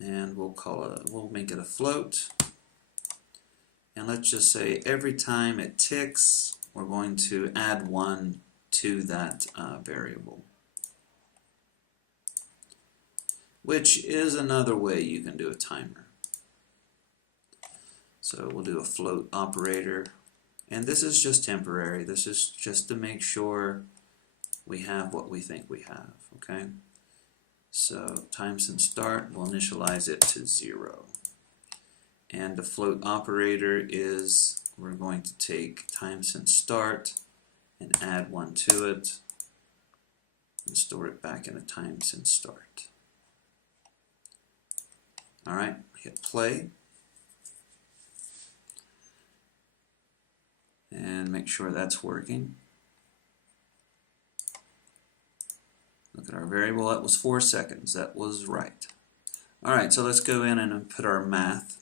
And we'll make it a float. And let's just say every time it ticks, we're going to add 1 to that variable. Which is another way you can do a timer. So we'll do a float operator. And this is just temporary. This is just to make sure we have what we think we have. Okay? So time since start, we'll initialize it to 0. And the float operator is, we're going to take time since start and add 1 to it and store it back in a time since start. Alright, hit play and make sure that's working. Look at our variable, that was 4 seconds, that was right. Alright, so let's go in and put our math.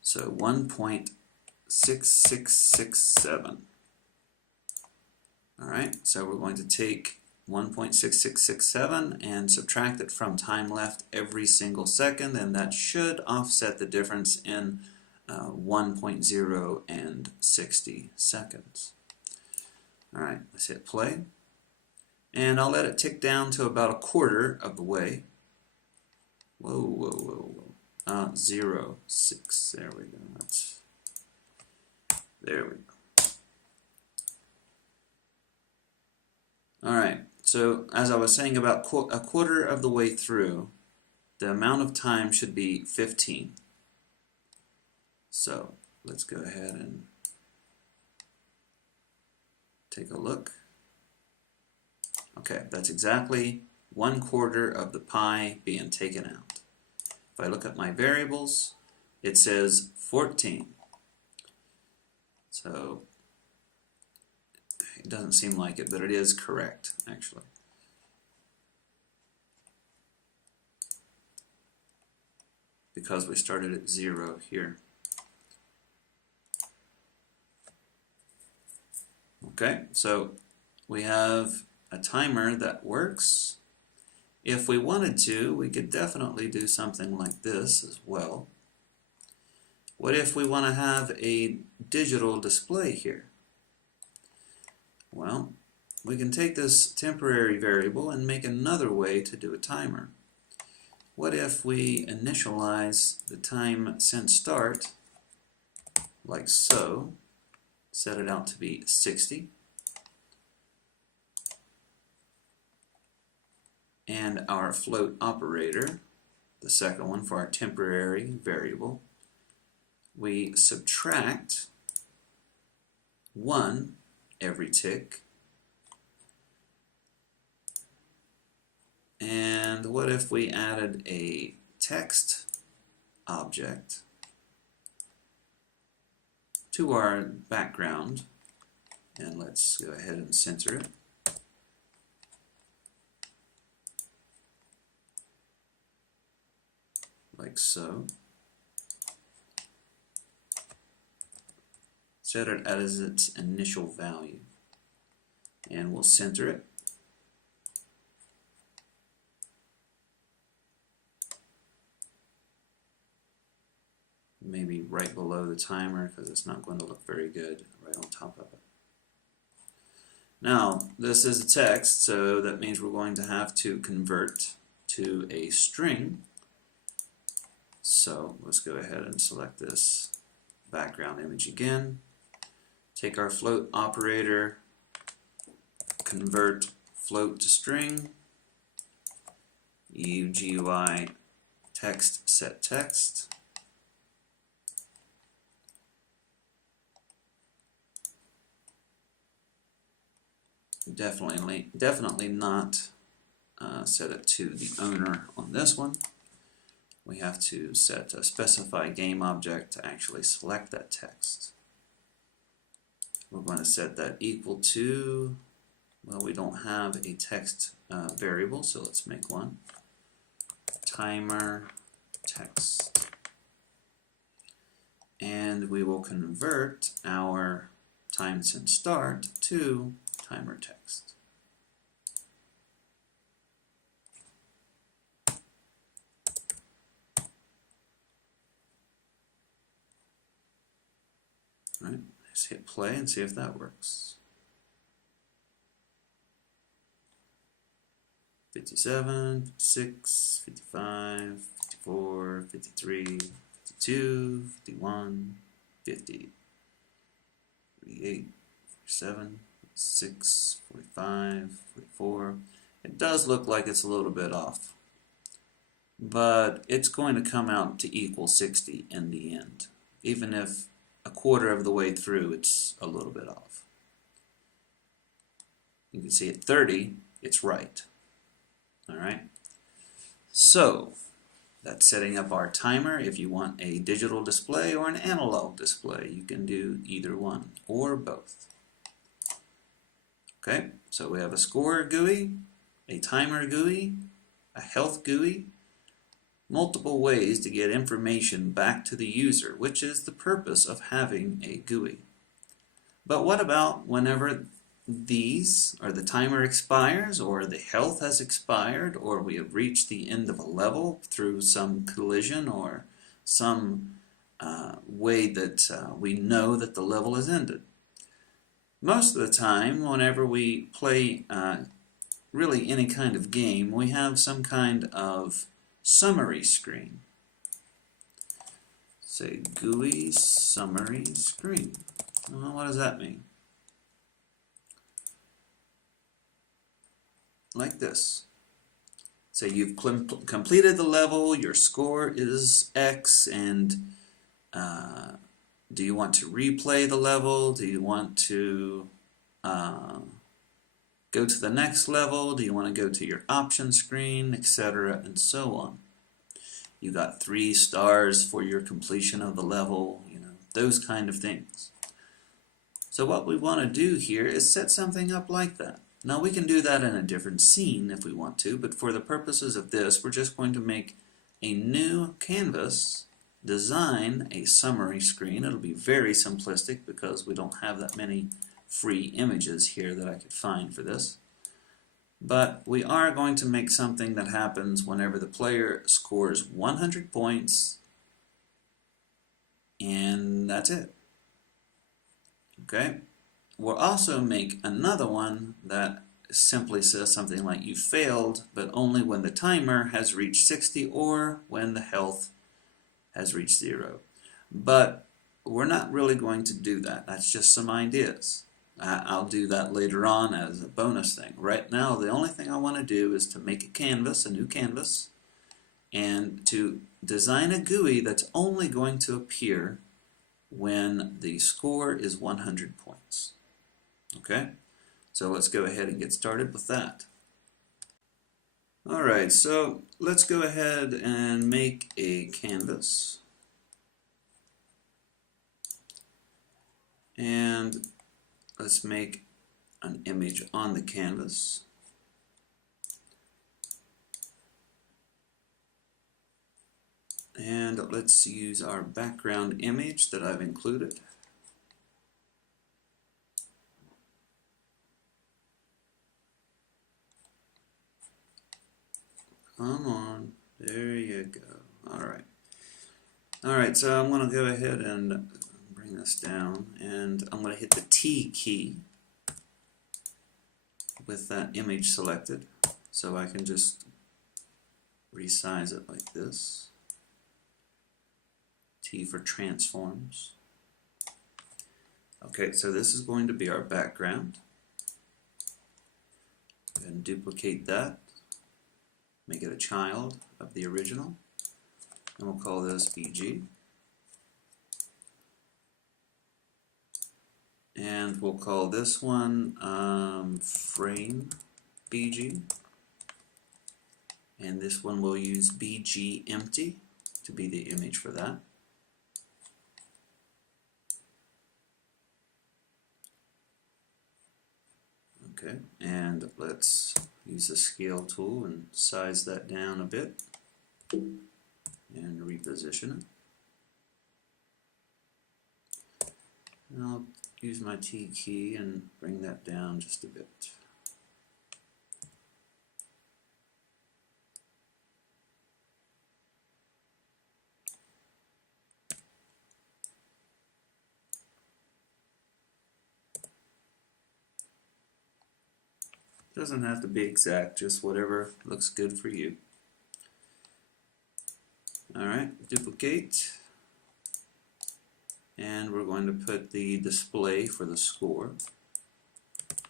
So 1.6667. Alright, so we're going to take 1.6667 and subtract it from time left every single second, and that should offset the difference in 1.0 and 60 seconds. Alright, let's hit play. And I'll let it tick down to about a quarter of the way. Whoa, whoa, whoa, whoa. 0, 6, there we go. There we go. Alright, so as I was saying, about a quarter of the way through, the amount of time should be 15. So let's go ahead and take a look. Okay, that's exactly 1/4 of the pi being taken out. If I look at my variables, it says 14. So it doesn't seem like it, but it is correct, actually. Because we started at 0 here. Okay, so we have a timer that works. If we wanted to, we could definitely do something like this as well. What if we want to have a digital display here? Well, we can take this temporary variable and make another way to do a timer. What if we initialize the time since start like so, set it out to be 60, and our float operator, the second one for our temporary variable, we subtract 1 every tick. And what if we added a text object to our background, and let's go ahead and center it. Like so. Set it as its initial value, and we'll center it. Maybe right below the timer, because it's not going to look very good right on top of it. Now, this is a text, so that means we're going to have to convert to a string. So let's go ahead and select this background image again. Take our float operator, convert float to string, UGUI text set text. Definitely not set it to the owner on this one. We have to set a specify game object to actually select that text. We're going to set that equal to, well, we don't have a text variable, so let's make one. Timer text. And we will convert our time since start to timer text. All right, let's hit play and see if that works. 57, 56, 55, 54, 53, 52, 51, 50, 48, 47, 46, 45, 44. It does look like it's a little bit off, but it's going to come out to equal 60 in the end. Even if a quarter of the way through it's a little bit off. You can see at 30 it's right. Alright, so that's setting up our timer. If you want a digital display or an analog display, you can do either one or both. Okay, so we have a score GUI, a timer GUI, a health GUI, multiple ways to get information back to the user, which is the purpose of having a GUI. But what about whenever these, or the timer expires, or the health has expired, or we have reached the end of a level through some collision or some way that we know that the level has ended. Most of the time, whenever we play really any kind of game, we have some kind of summary screen. Say GUI summary screen. Well, what does that mean? Like this. Say you've completed the level, your score is X, and do you want to replay the level? Do you want to go to the next level? Do you want to go to your option screen, etc., and so on? You got 3 stars for your completion of the level, those kind of things. So what we want to do here is set something up like that. Now we can do that in a different scene if we want to, but for the purposes of this, we're just going to make a new canvas, design a summary screen. It'll be very simplistic because we don't have that many free images here that I could find for this. But we are going to make something that happens whenever the player scores 100 points, and that's it. Okay? We'll also make another one that simply says something like you failed, but only when the timer has reached 60 or when the health has reached 0. But we're not really going to do that. That's just some ideas. I'll do that later on as a bonus thing. Right now, the only thing I want to do is to make a canvas, a new canvas, and to design a GUI that's only going to appear when the score is 100 points. Okay? So let's go ahead and get started with that. Alright, so let's go ahead and make a canvas. And let's make an image on the canvas. And let's use our background image that I've included. Come on, there you go. Alright. Alright, so I'm going to go ahead and bring this down, and I'm going to hit the T key with that image selected, so I can just resize it like this. T for transforms. Okay, so this is going to be our background. Go ahead and duplicate that. Make it a child of the original. And we'll call this BG. And we'll call this one frame BG. And this one we'll use BG empty to be the image for that. Okay, and let's use the scale tool and size that down a bit and reposition it. And I'll use my T key and bring that down just a bit. Doesn't have to be exact, just whatever looks good for you. Alright, duplicate. And we're going to put the display for the score.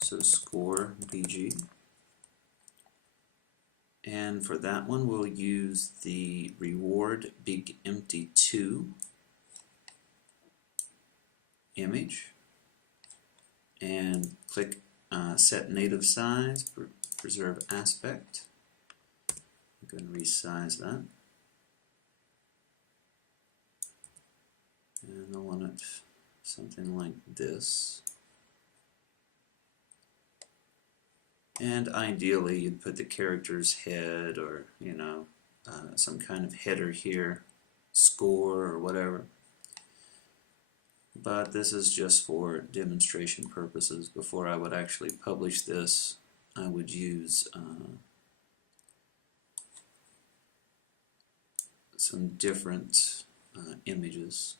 So score BG. And for that one we'll use the reward big empty 2 image. And click set native size, preserve aspect. I'm going to resize that. And I want it something like this. And ideally you'd put the character's head, or some kind of header here, score or whatever. but this is just for demonstration purposes. Before I would actually publish this, I would use some different images.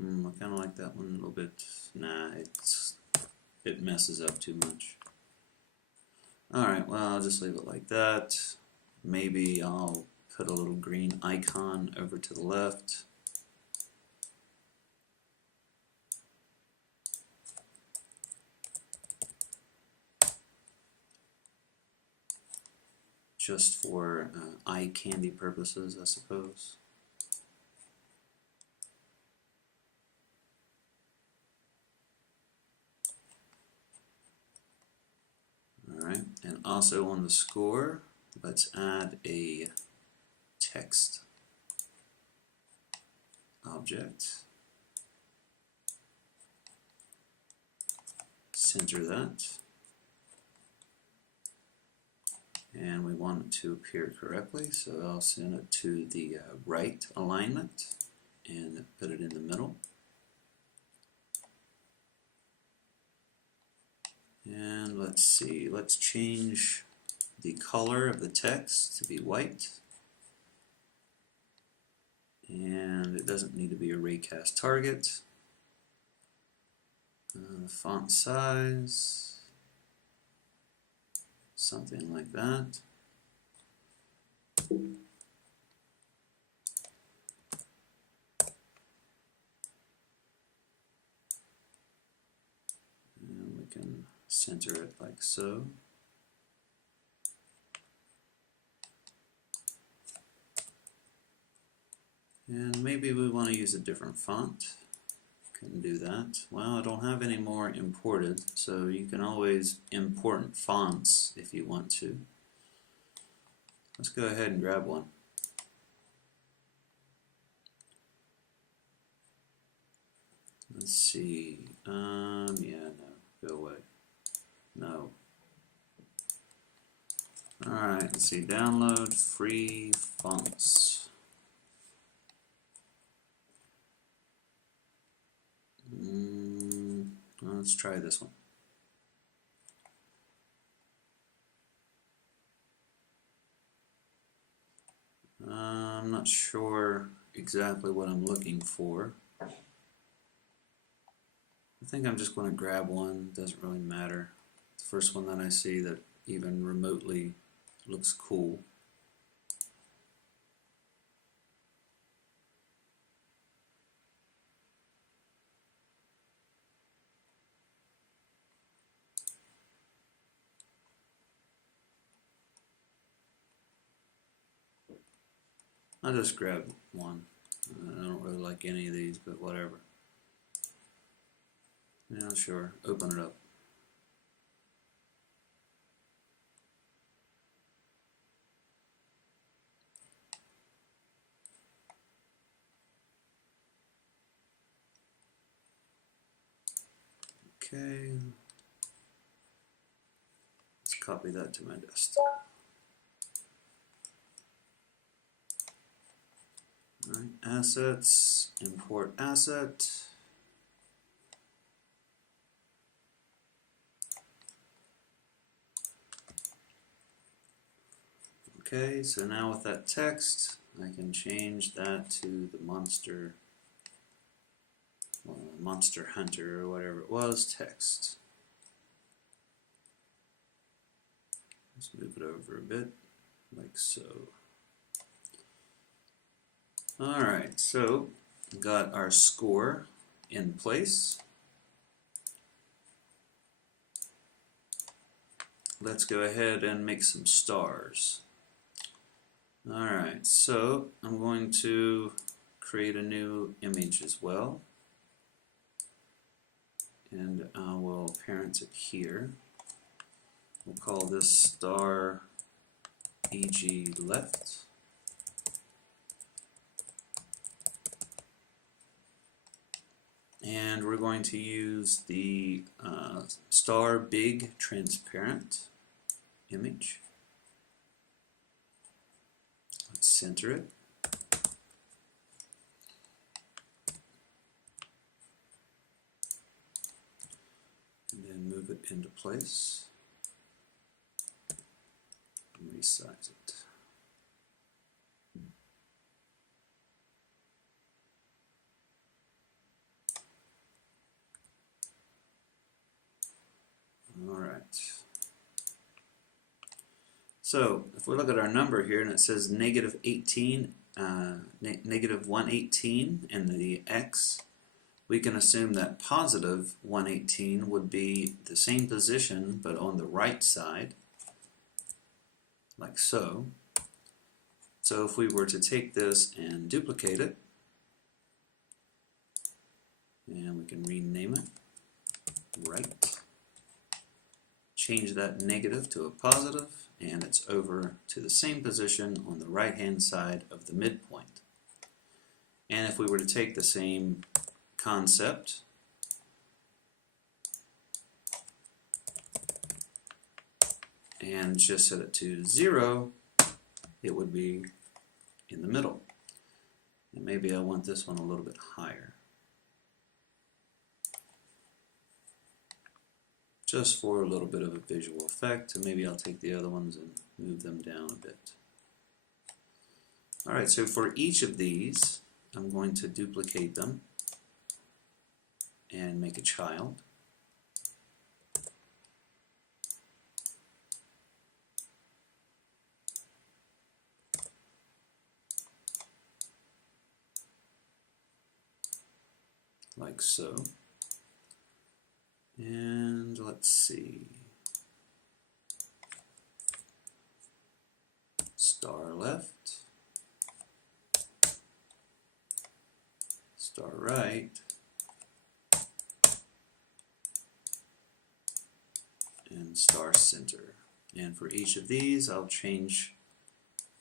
I kind of like that one a little bit. Nah, it messes up too much. Alright, well, I'll just leave it like that. Maybe I'll put a little green icon over to the left. Just for eye candy purposes, I suppose. Alright, and also on the score, let's add a text object. Center that. And we want it to appear correctly, so I'll send it to the right alignment and put it in the middle. And let's see, let's change the color of the text to be white. And it doesn't need to be a raycast target. The font size, something like that. And we can center it like so. And maybe we want to use a different font. Can do that. Well, I don't have any more imported, so you can always import fonts if you want to. Let's go ahead and grab one. Let's see. Yeah, no, go away. No. Alright, let's see. Download free fonts. Let's try this one. I'm not sure exactly what I'm looking for. I think I'm just going to grab one. Doesn't really matter. The first one that I see that even remotely looks cool. I'll just grab one. I don't really like any of these, but whatever. Yeah, sure. Open it up. Okay. Let's copy that to my desktop. Alright, assets, import asset. Okay, so now with that text, I can change that to the monster, well, monster hunter or whatever it was, text. Let's move it over a bit, like so. Alright, so got our score in place. Let's go ahead and make some stars. Alright, so I'm going to create a new image as well. And I will parent it here. We'll call this star EG left. And we're going to use the star big transparent image. Let's center it. move it into place and resize it. Alright. So if we look at our number here and it says negative 18, negative 118 in the x, we can assume that positive 118 would be the same position but on the right side, like so. So if we were to take this and duplicate it, and we can rename it, right, change that negative to a positive, and it's over to the same position on the right hand side of the midpoint. And if we were to take the same concept and just set it to 0, it would be in the middle. And maybe I want this one a little bit higher, just for a little bit of a visual effect, and maybe I'll take the other ones and move them down a bit. Alright, so for each of these, I'm going to duplicate them and make a child. Like so. And let's see. Star left. Star right. And star center. And for each of these, I'll change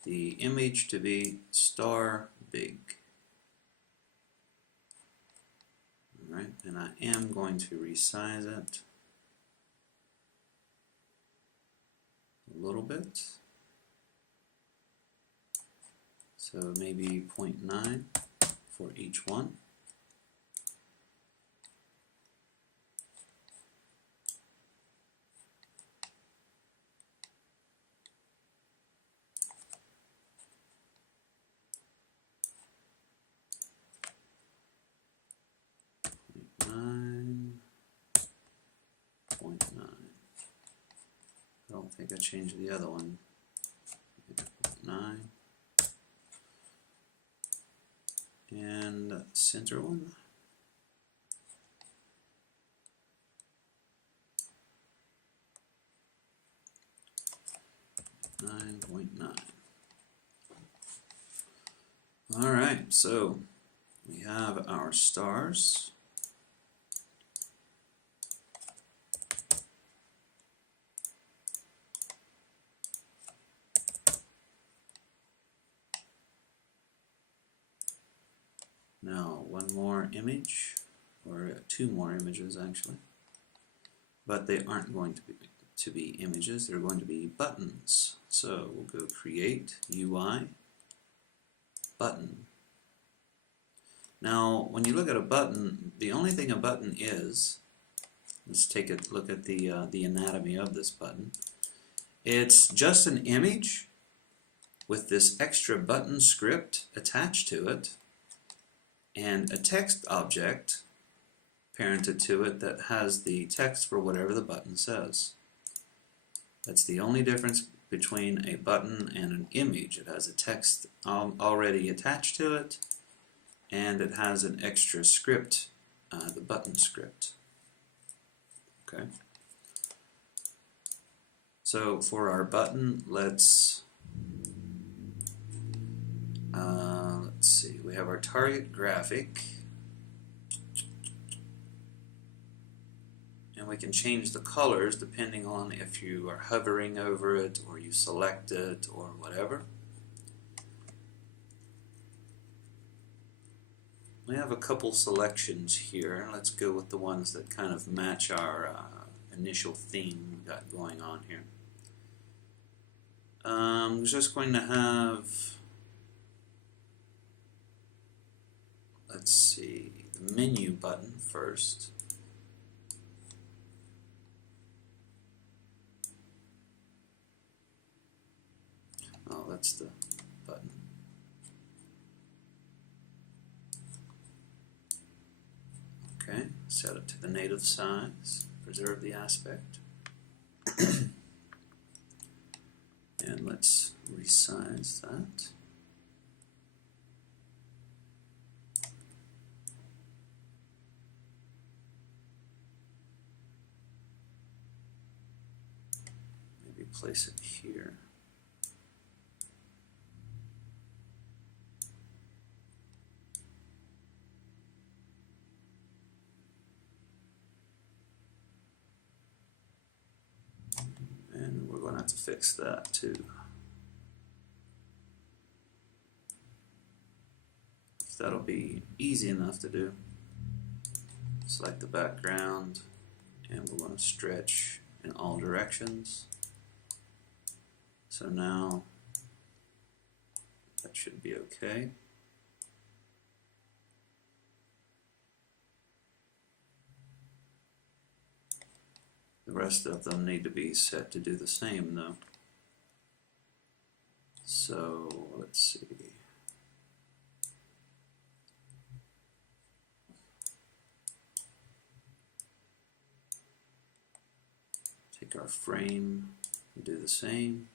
the image to be star big. Alright, and I am going to resize it a little bit. So maybe 0.9 for each one. I don't think I changed the other one. 9. And the center one. 9.9. Alright, so we have our stars. Now, one more image, or two more images actually, but they aren't going to be images, they're going to be buttons. So we'll go Create, UI, Button. Now, when you look at a button, the only thing a button is, let's take a look at the anatomy of this button. It's just an image with this extra button script attached to it, and a text object parented to it that has the text for whatever the button says. That's the only difference between a button and an image. It has a text already attached to it, and it has an extra script, the button script. Okay. So for our button, let's see, we have our target graphic, and we can change the colors depending on if you are hovering over it or you select it or whatever. We have a couple selections here. Let's go with the ones that kind of match our initial theme we've got going on here. I'm just going to have, let's see, the menu button first. that's the button. Okay, set it to the native size, preserve the aspect. And let's resize that. Maybe place it here. And we're going to have to fix that too. That'll be easy enough to do. Select the background, and we're going to stretch in all directions. So now that should be okay. The rest of them need to be set to do the same though. So let's see. Take our frame and do the same.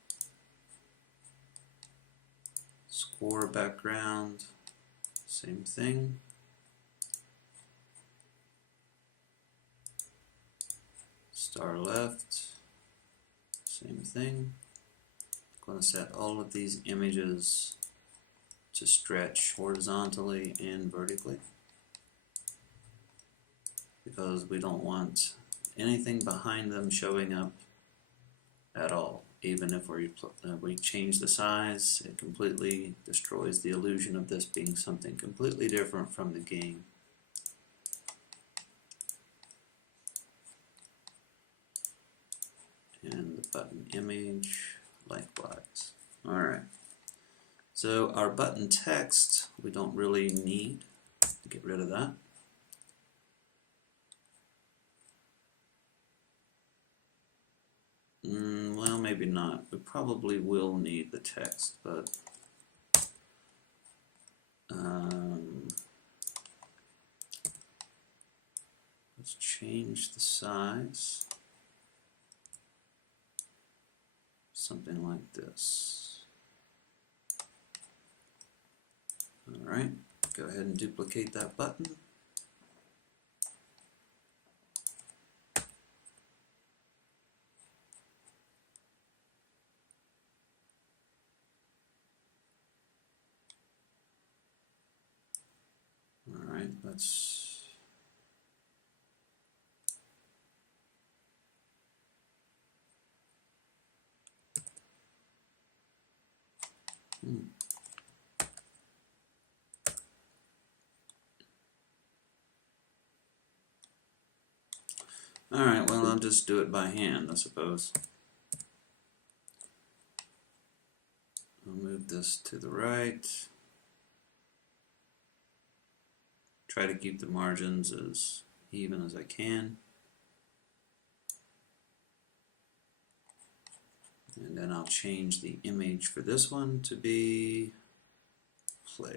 Score background, same thing. Star left, same thing. I'm going to set all of these images to stretch horizontally and vertically, because we don't want anything behind them showing up at all. Even if we change the size, it completely destroys the illusion of this being something completely different from the game. And the button image likewise. Alright, so our button text we don't really need to get rid of that. Well, maybe not. We probably will need the text, but let's change the size. Something like this. Alright, go ahead and duplicate that button. Alright, let's Alright, well, I'll just do it by hand, I suppose. I'll move this to the right. Try to keep the margins as even as I can. And then I'll change the image for this one to be play.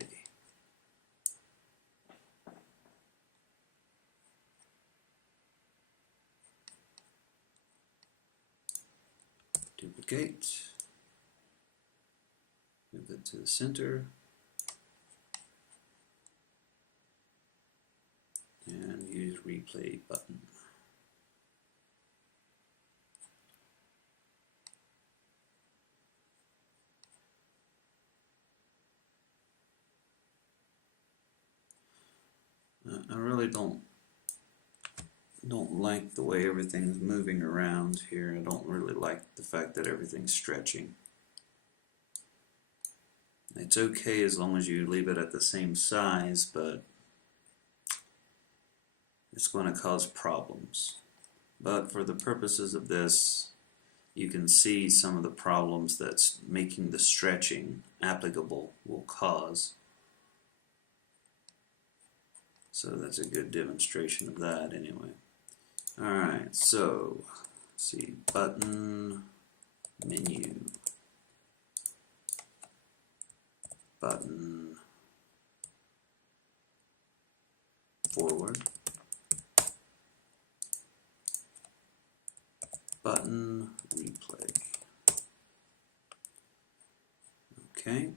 Duplicate, move it to the center, and use replay button. I really don't like the way everything's moving around here. I don't really like the fact that everything's stretching. It's okay as long as you leave it at the same size, but it's going to cause problems. But for the purposes of this, you can see some of the problems that's making the stretching applicable will cause. So that's a good demonstration of that anyway. Alright, so let's see, button, menu. button forward, button replay. Okay.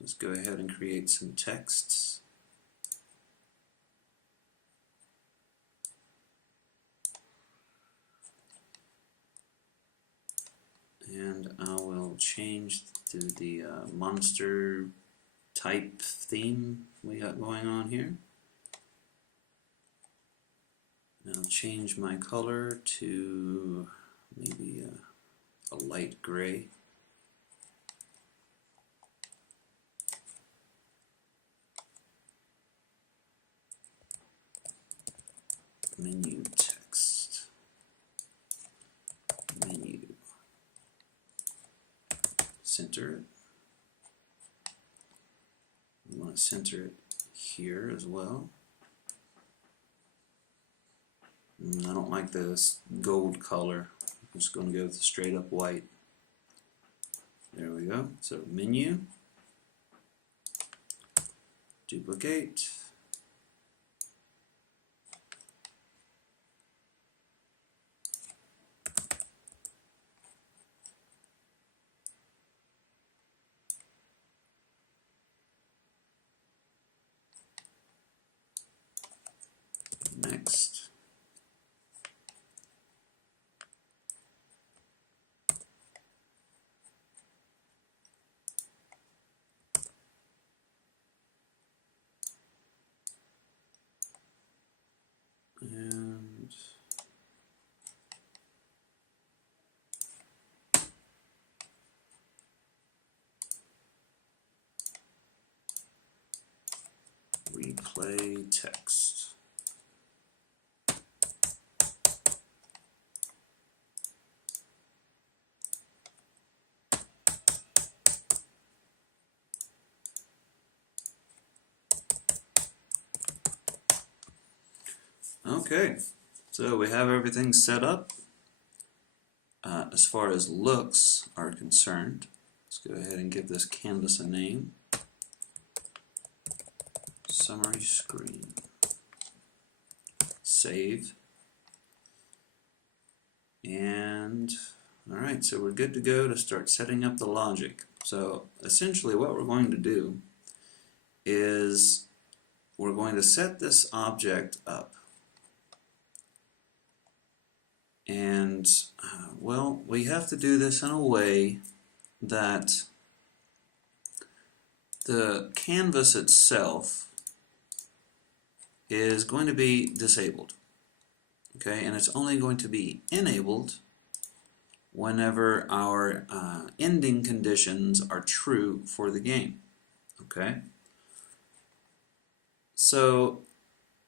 Let's go ahead and create some texts. And I will change to the monster type theme we got going on here. And I'll change my color to maybe a light gray. Menu text. Menu. Center it. We want to center it here as well. I don't like this gold color. I'm just going to go with the straight up white. There we go. So menu, duplicate, next. And replay text. Okay, so we have everything set up as far as looks are concerned. Let's go ahead and give this canvas a name. Summary screen. Save. And alright, so we're good to go to start setting up the logic. So essentially what we're going to do is we're going to set this object up. And well, we have to do this in a way that the canvas itself is going to be disabled. Okay, and it's only going to be enabled whenever our ending conditions are true for the game. Okay, so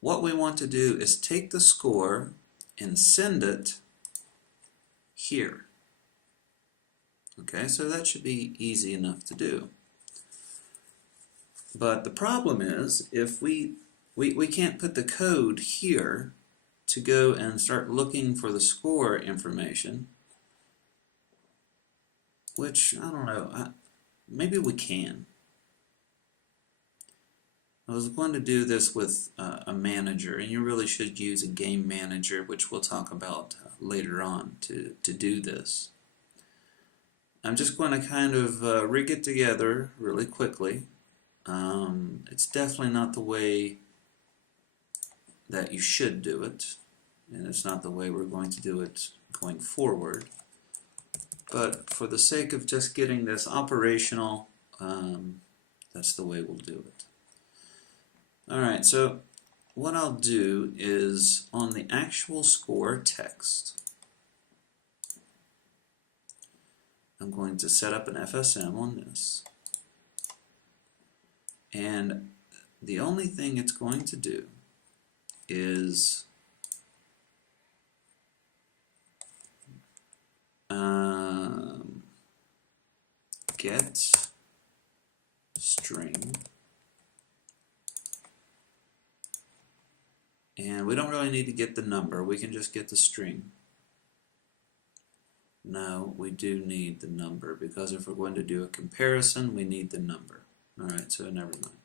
what we want to do is take the score and send it here. Okay, so that should be easy enough to do. But the problem is, if we can't put the code here to go and start looking for the score information, which, I don't know, maybe we can. I was going to do this with a manager, and you really should use a game manager, which we'll talk about later on to do this. I'm just going to kind of rig it together really quickly. It's definitely not the way that you should do it, and it's not the way we're going to do it going forward. But for the sake of just getting this operational, that's the way we'll do it. Alright, so what I'll do is on the actual score text, I'm going to set up an FSM on this. And the only thing it's going to do is get string, and we don't really need to get the number, we can just get the string. No, we do need the number, because if we're going to do a comparison, we need the number. Alright, so never mind.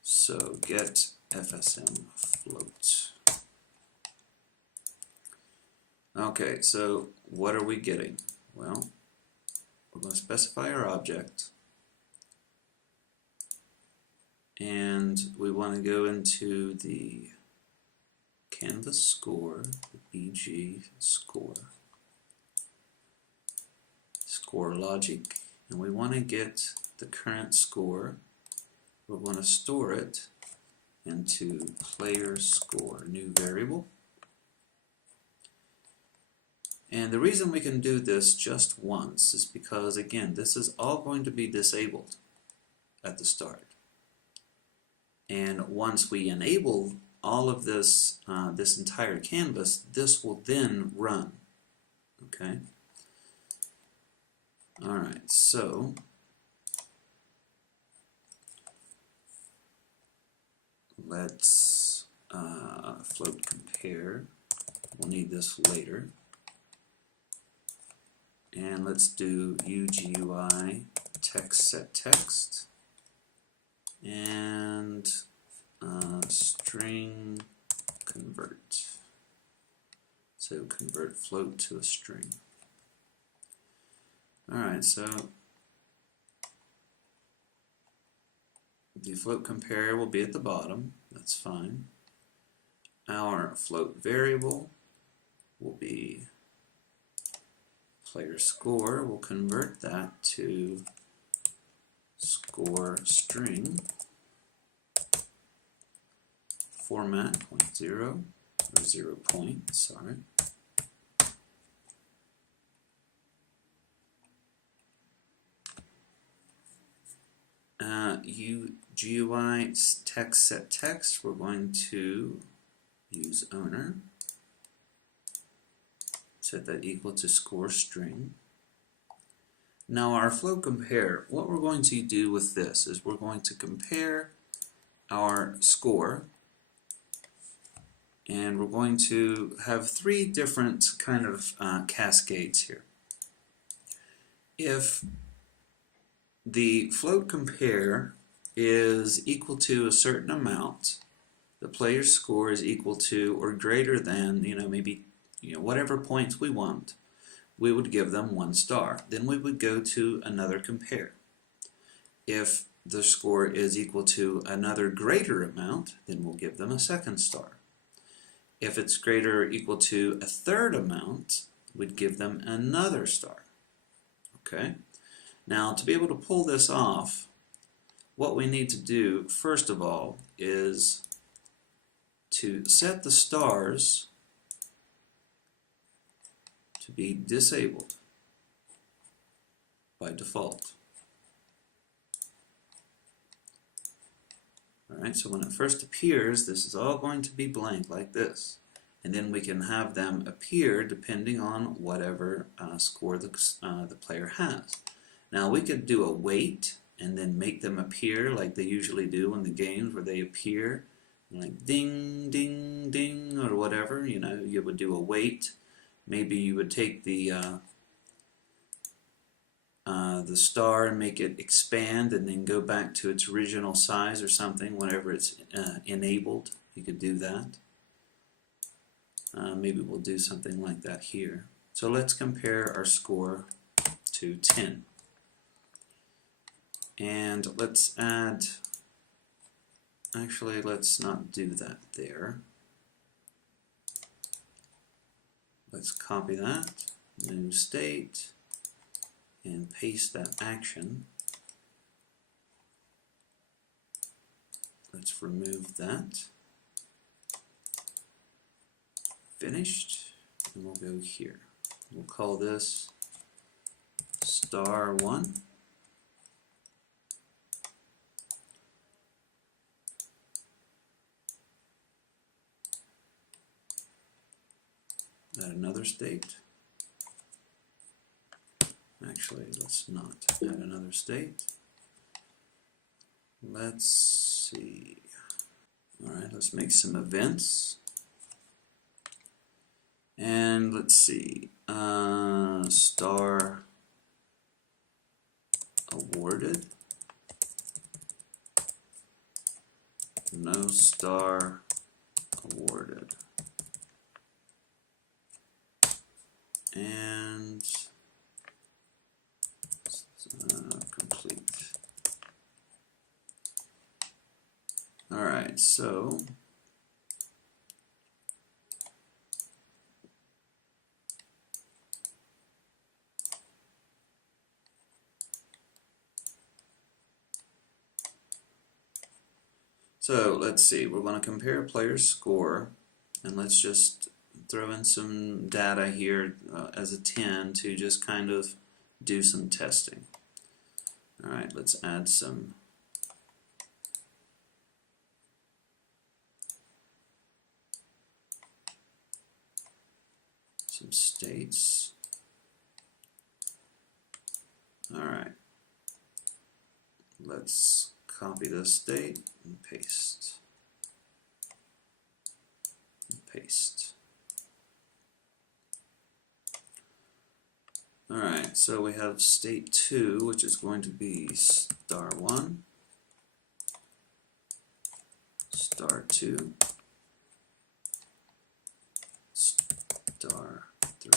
So get FSM float. Okay, so what are we getting? Well, we're going to specify our object, and we want to go into the canvas score, the BG score logic, and we want to get the current score. We're going to store it into player score, new variable. And the reason we can do this just once is because, again, this is all going to be disabled at the start. And once we enable all of this, this entire canvas, this will then run. Okay? Alright, so let's float compare. We'll need this later. And let's do UGUI text set text and string convert. So convert float to a string. Alright, so the float compare will be at the bottom. That's fine. Our float variable will be player score. We'll convert that to score string format 0.0 or 0 point, sorry. GUI text set text, we're going to use owner, set that equal to score string. Now our float compare, what we're going to do with this is we're going to compare our score, and we're going to have three different kind of cascades here. If the float compare is equal to a certain amount, the player's score is equal to or greater than, maybe whatever points we want, we would give them 1 star. Then we would go to another compare. If the score is equal to another greater amount, then we'll give them a 2nd star. If it's greater or equal to a 3rd amount, we'd give them another star. Okay? Now, to be able to pull this off, what we need to do, first of all, is to set the stars to be disabled by default. Alright, so when it first appears, this is all going to be blank like this. And then we can have them appear depending on whatever score the player has. Now we could do a wait and then make them appear like they usually do in the games, where they appear like ding, ding, ding, or whatever. You would do a wait. Maybe you would take the star and make it expand and then go back to its original size or something whenever it's enabled. You could do that. Maybe we'll do something like that here. So let's compare our score to 10. And let's add, actually let's not do that there. Let's copy that, new state, and paste that action. Let's remove that. Finished, and we'll go here. We'll call this star 1. Add another state. Actually, let's not add another state. Let's see. Alright, let's make some events. And let's see, star awarded, no star awarded, and complete. Alright, so let's see, we're going to compare a player's score, and let's just throw in some data here as a 10 to just kind of do some testing. Alright, let's add some states. Alright, let's copy this state and paste. Paste. Alright, so we have state 2, which is going to be star 1, star 2, star 3.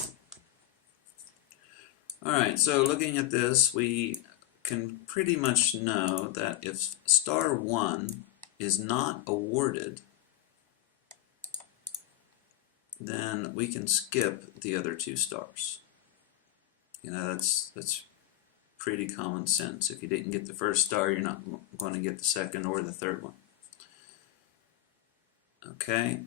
Alright, so looking at this, we can pretty much know that if star 1 is not awarded, then we can skip the other 2 stars. You know, that's pretty common sense. If you didn't get the first star, you're not going to get the second or the third one. Okay.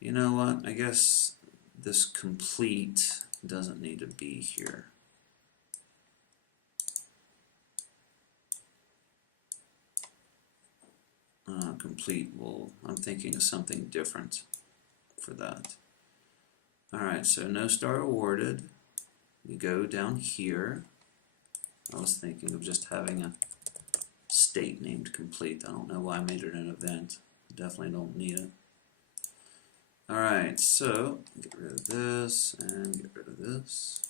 You know what? I guess this complete doesn't need to be here. Complete will, I'm thinking of something different for that. Alright, so no star awarded. We go down here. I was thinking of just having a state named complete. I don't know why I made it an event. Definitely don't need it. Alright, so get rid of this and get rid of this.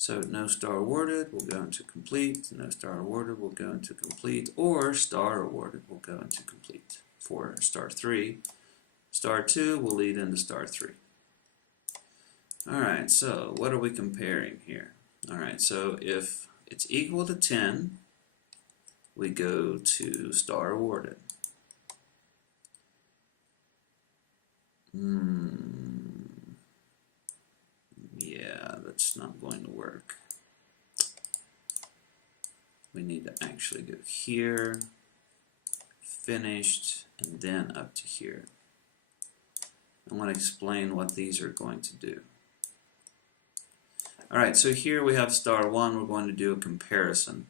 So no star awarded will go into complete, no star awarded will go into complete, or star awarded will go into complete for star 3. Star 2 will lead into star 3. Alright, so what are we comparing here? Alright, so if it's equal to 10, we go to star awarded. Yeah, that's not going to work. We need to actually go here, finished, and then up to here. I want to explain what these are going to do. Alright, so here we have star 1, we're going to do a comparison.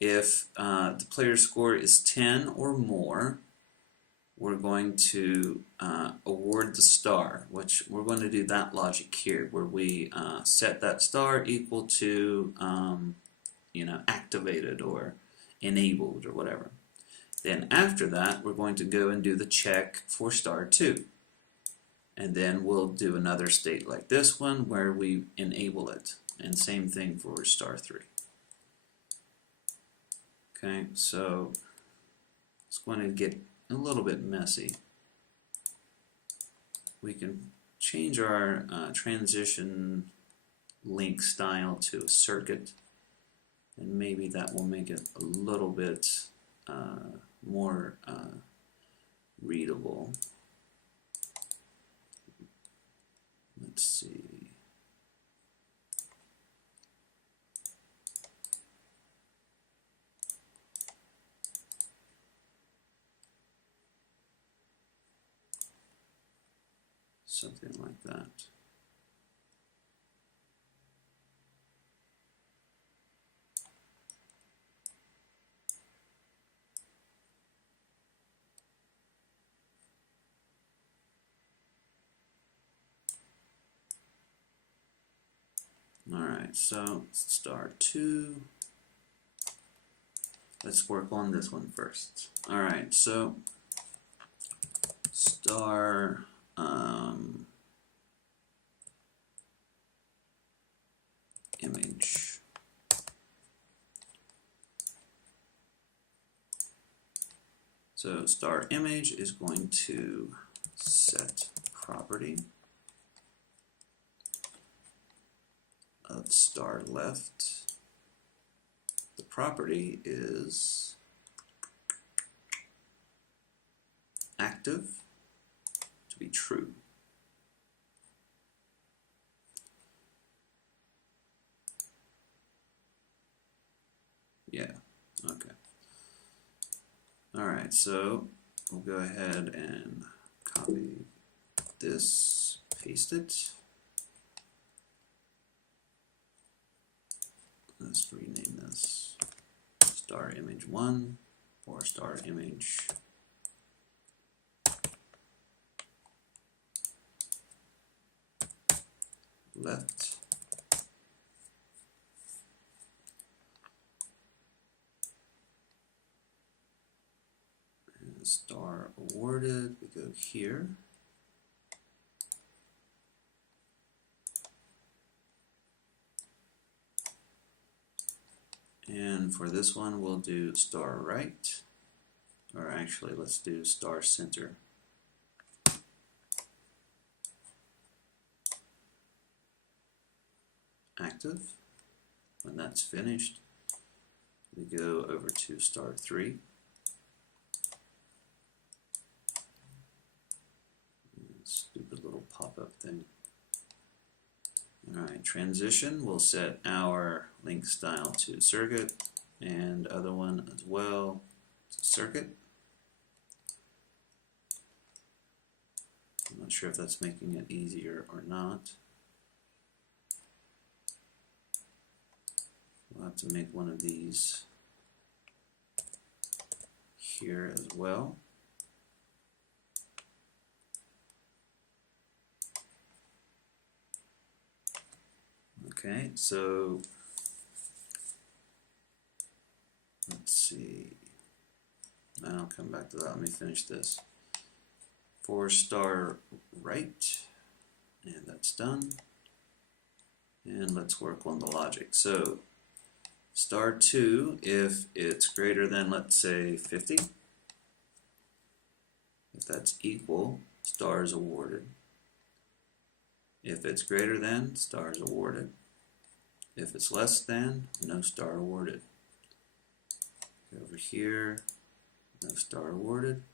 If the player's score is 10 or more, we're going to award the star, which we're going to do that logic here, where we set that star equal to, you know, activated or enabled or whatever. Then after that, we're going to go and do the check for star 2. And then we'll do another state like this one where we enable it. And same thing for star 3. Okay, so it's going to get a little bit messy. We can change our transition link style to a circuit, and maybe that will make it a little bit more readable. Let's see. Something like that. Alright, so star 2. Let's work on this one first. Alright, so star image. So star image is going to set property of star left. The property is active to be true. Yeah, okay. Alright, so we'll go ahead and copy this, paste it. Let's rename this star image 1 or star image left. And star awarded, we go here. And for this one, we'll do star right, or actually, let's do star center. Active. When that's finished, we go over to star 3. Stupid little pop-up thing. Alright, transition, we'll set our link style to circuit, and other one as well to circuit. I'm not sure if that's making it easier or not. We'll have to make one of these here as well. Okay, so let's see. I'll come back to that. Let me finish this. For star right, and that's done. And let's work on the logic. So star 2, if it's greater than, let's say, 50, if that's equal, star is awarded. If it's greater than, star is awarded. If it's less than, no star awarded. Over here, no star awarded.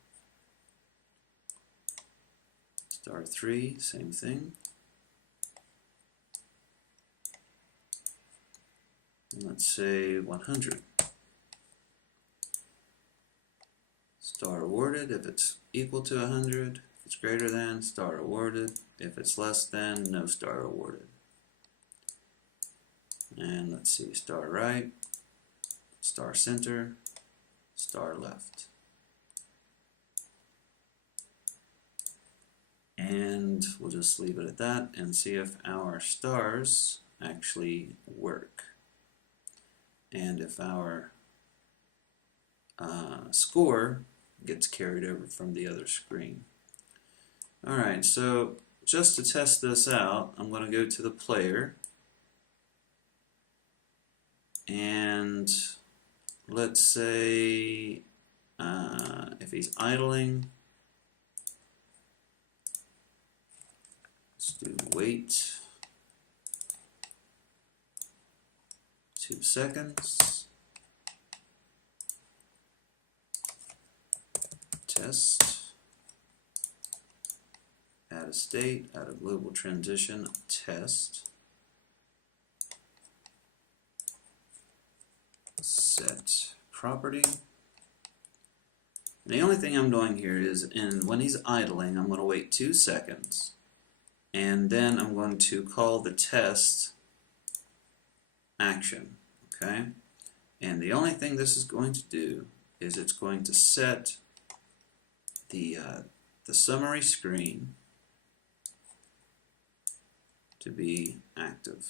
Star 3, same thing. And let's say 100. Star awarded if it's equal to 100. If it's greater than, star awarded. If it's less than, no star awarded. And let's see, star right, star center, star left. And we'll just leave it at that and see if our stars actually work. And if our score gets carried over from the other screen. Alright, so just to test this out, I'm going to go to the player. And let's say if he's idling, let's do wait 2 seconds, test, add a state, add a global transition, test, set property. And the only thing I'm doing here is, when he's idling, I'm going to wait 2 seconds, and then I'm going to call the test action. Okay, and the only thing this is going to do is it's going to set the summary screen to be active.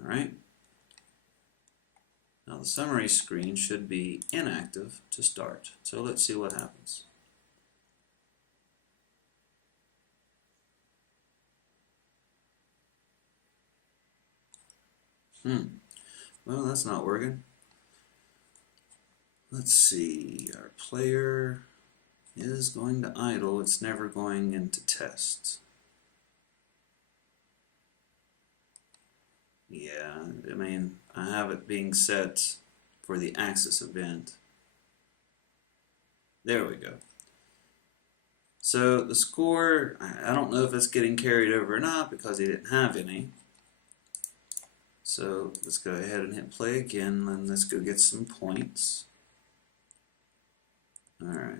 Alright, now the summary screen should be inactive to start. So let's see what happens. Well, that's not working. Let's see, our player is going to idle, it's never going into test. Yeah, I mean, I have it being set for the axis event. There we go. So the score, I don't know if it's getting carried over or not because he didn't have any. So let's go ahead and hit play again and let's go get some points. Alright.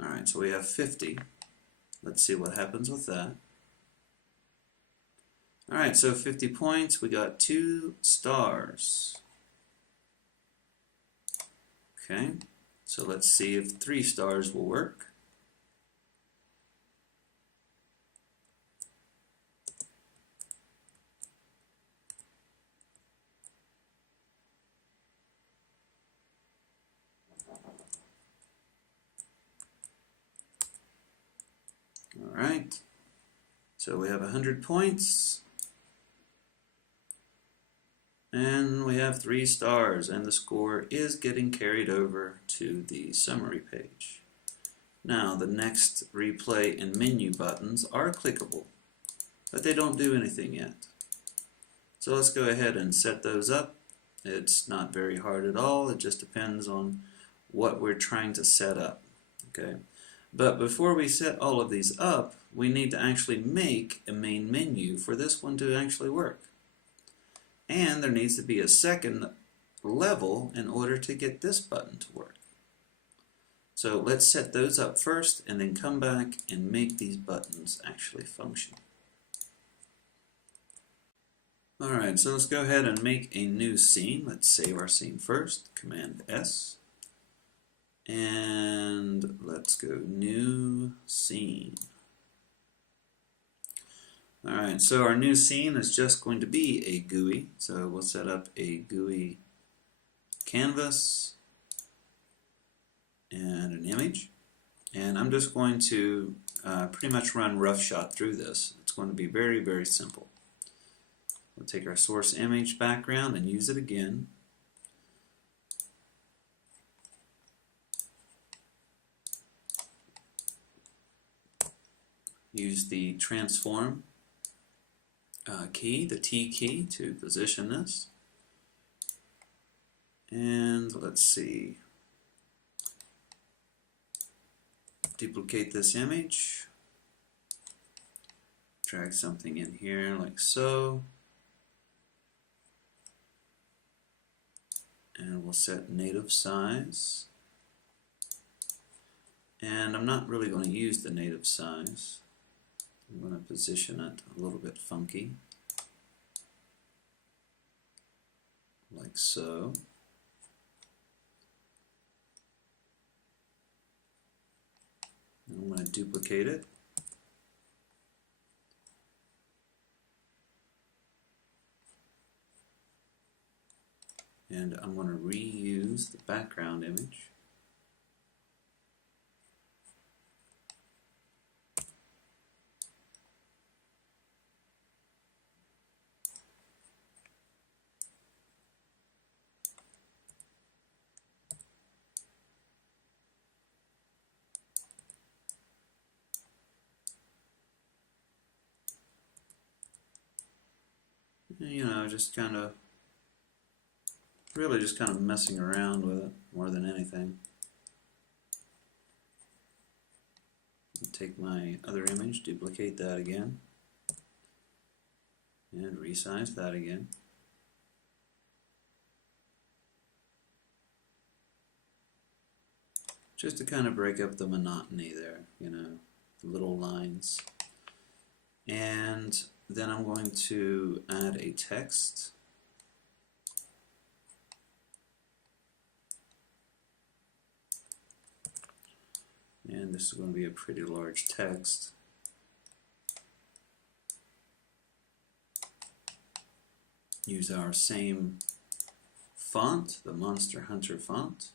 Alright, so we have 50. Let's see what happens with that. Alright, so 50 points, we got 2 stars. Okay, so let's see if 3 stars will work. Alright, so we have 100 points. And we have 3 stars, and the score is getting carried over to the summary page. Now, the next replay and menu buttons are clickable, but they don't do anything yet. So let's go ahead and set those up. It's not very hard at all, it just depends on what we're trying to set up. Okay? But before we set all of these up, we need to actually make a main menu for this one to actually work. And there needs to be a second level in order to get this button to work. So let's set those up first and then come back and make these buttons actually function. Alright, so let's go ahead and make a new scene. Let's save our scene first. Command S. And let's go new scene. Alright, so our new scene is just going to be a GUI. So we'll set up a GUI canvas and an image. And I'm just going to pretty much run roughshod through this. It's going to be very, very simple. We'll take our source image background and use it again. Use the transform key, the T key, to position this. And let's see, duplicate this image, drag something in here like so, and we'll set native size. And I'm not really going to use the native size. I'm going to position it a little bit funky, like so. And I'm going to duplicate it. And I'm going to reuse the background image. You know, just kind of, really just kind of messing around with it more than anything. I'll take my other image, duplicate that again, and resize that again. Just to kind of break up the monotony there, you know, the little lines. And then I'm going to add a text. And this is going to be a pretty large text. use our same font, the Monster Hunter font.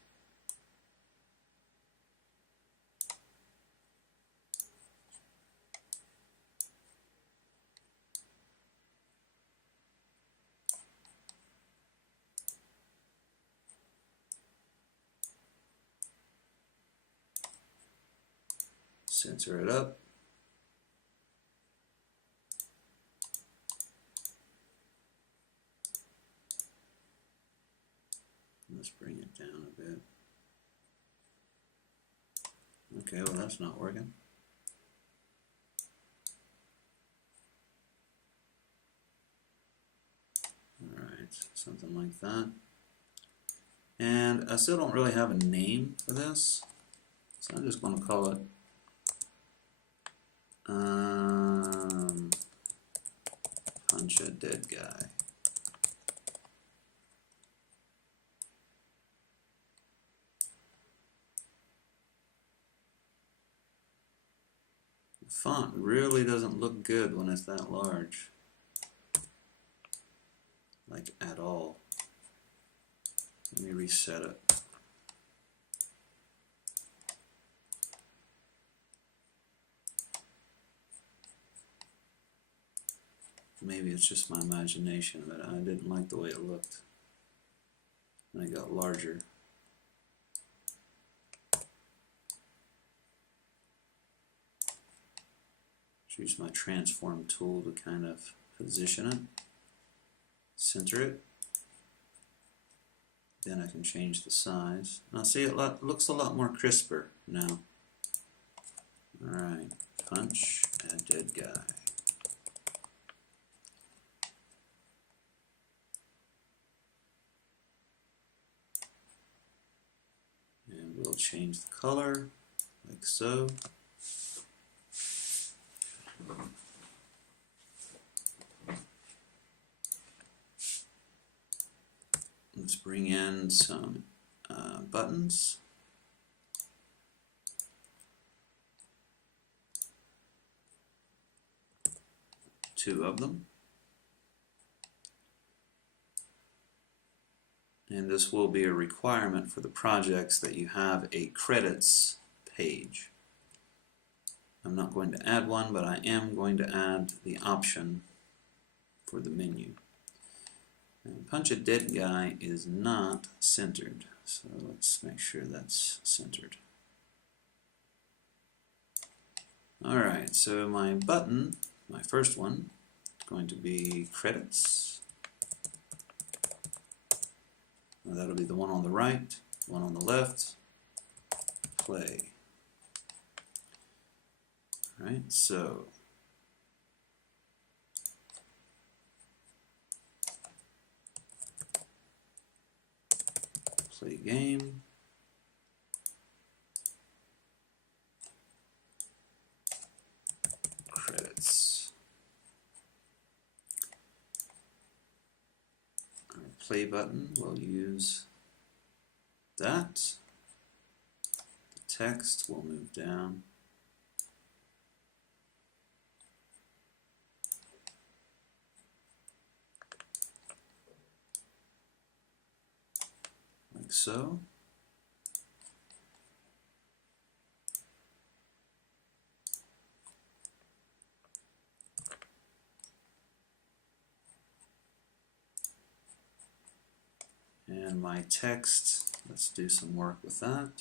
Center it up. Let's bring it down a bit. Okay, well that's not working. Alright, something like that. And I still don't really have a name for this, so I'm just going to call it Punch a Dead Guy. The font really doesn't look good when it's that large, like at all. Let me reset it. Maybe it's just my imagination, but I didn't like the way it looked when it got larger. Use my transform tool to kind of position it, center it. Then I can change the size. Now see, it looks a lot more crisper now. Alright, Punch a Dead Guy. And we'll change the color, like so. Let's bring in some buttons. Two of them. And this will be a requirement for the projects that you have a credits page. I'm not going to add one, but I am going to add the option for the menu. And Punch a Dead Guy is not centered, so let's make sure that's centered. Alright, so my button, my first one, is going to be credits. Now that'll be the one on the right, one on the left, play. Alright, so play game. Credits. Our play button, we'll use that. The text will move down. Like so. And my text, let's do some work with that.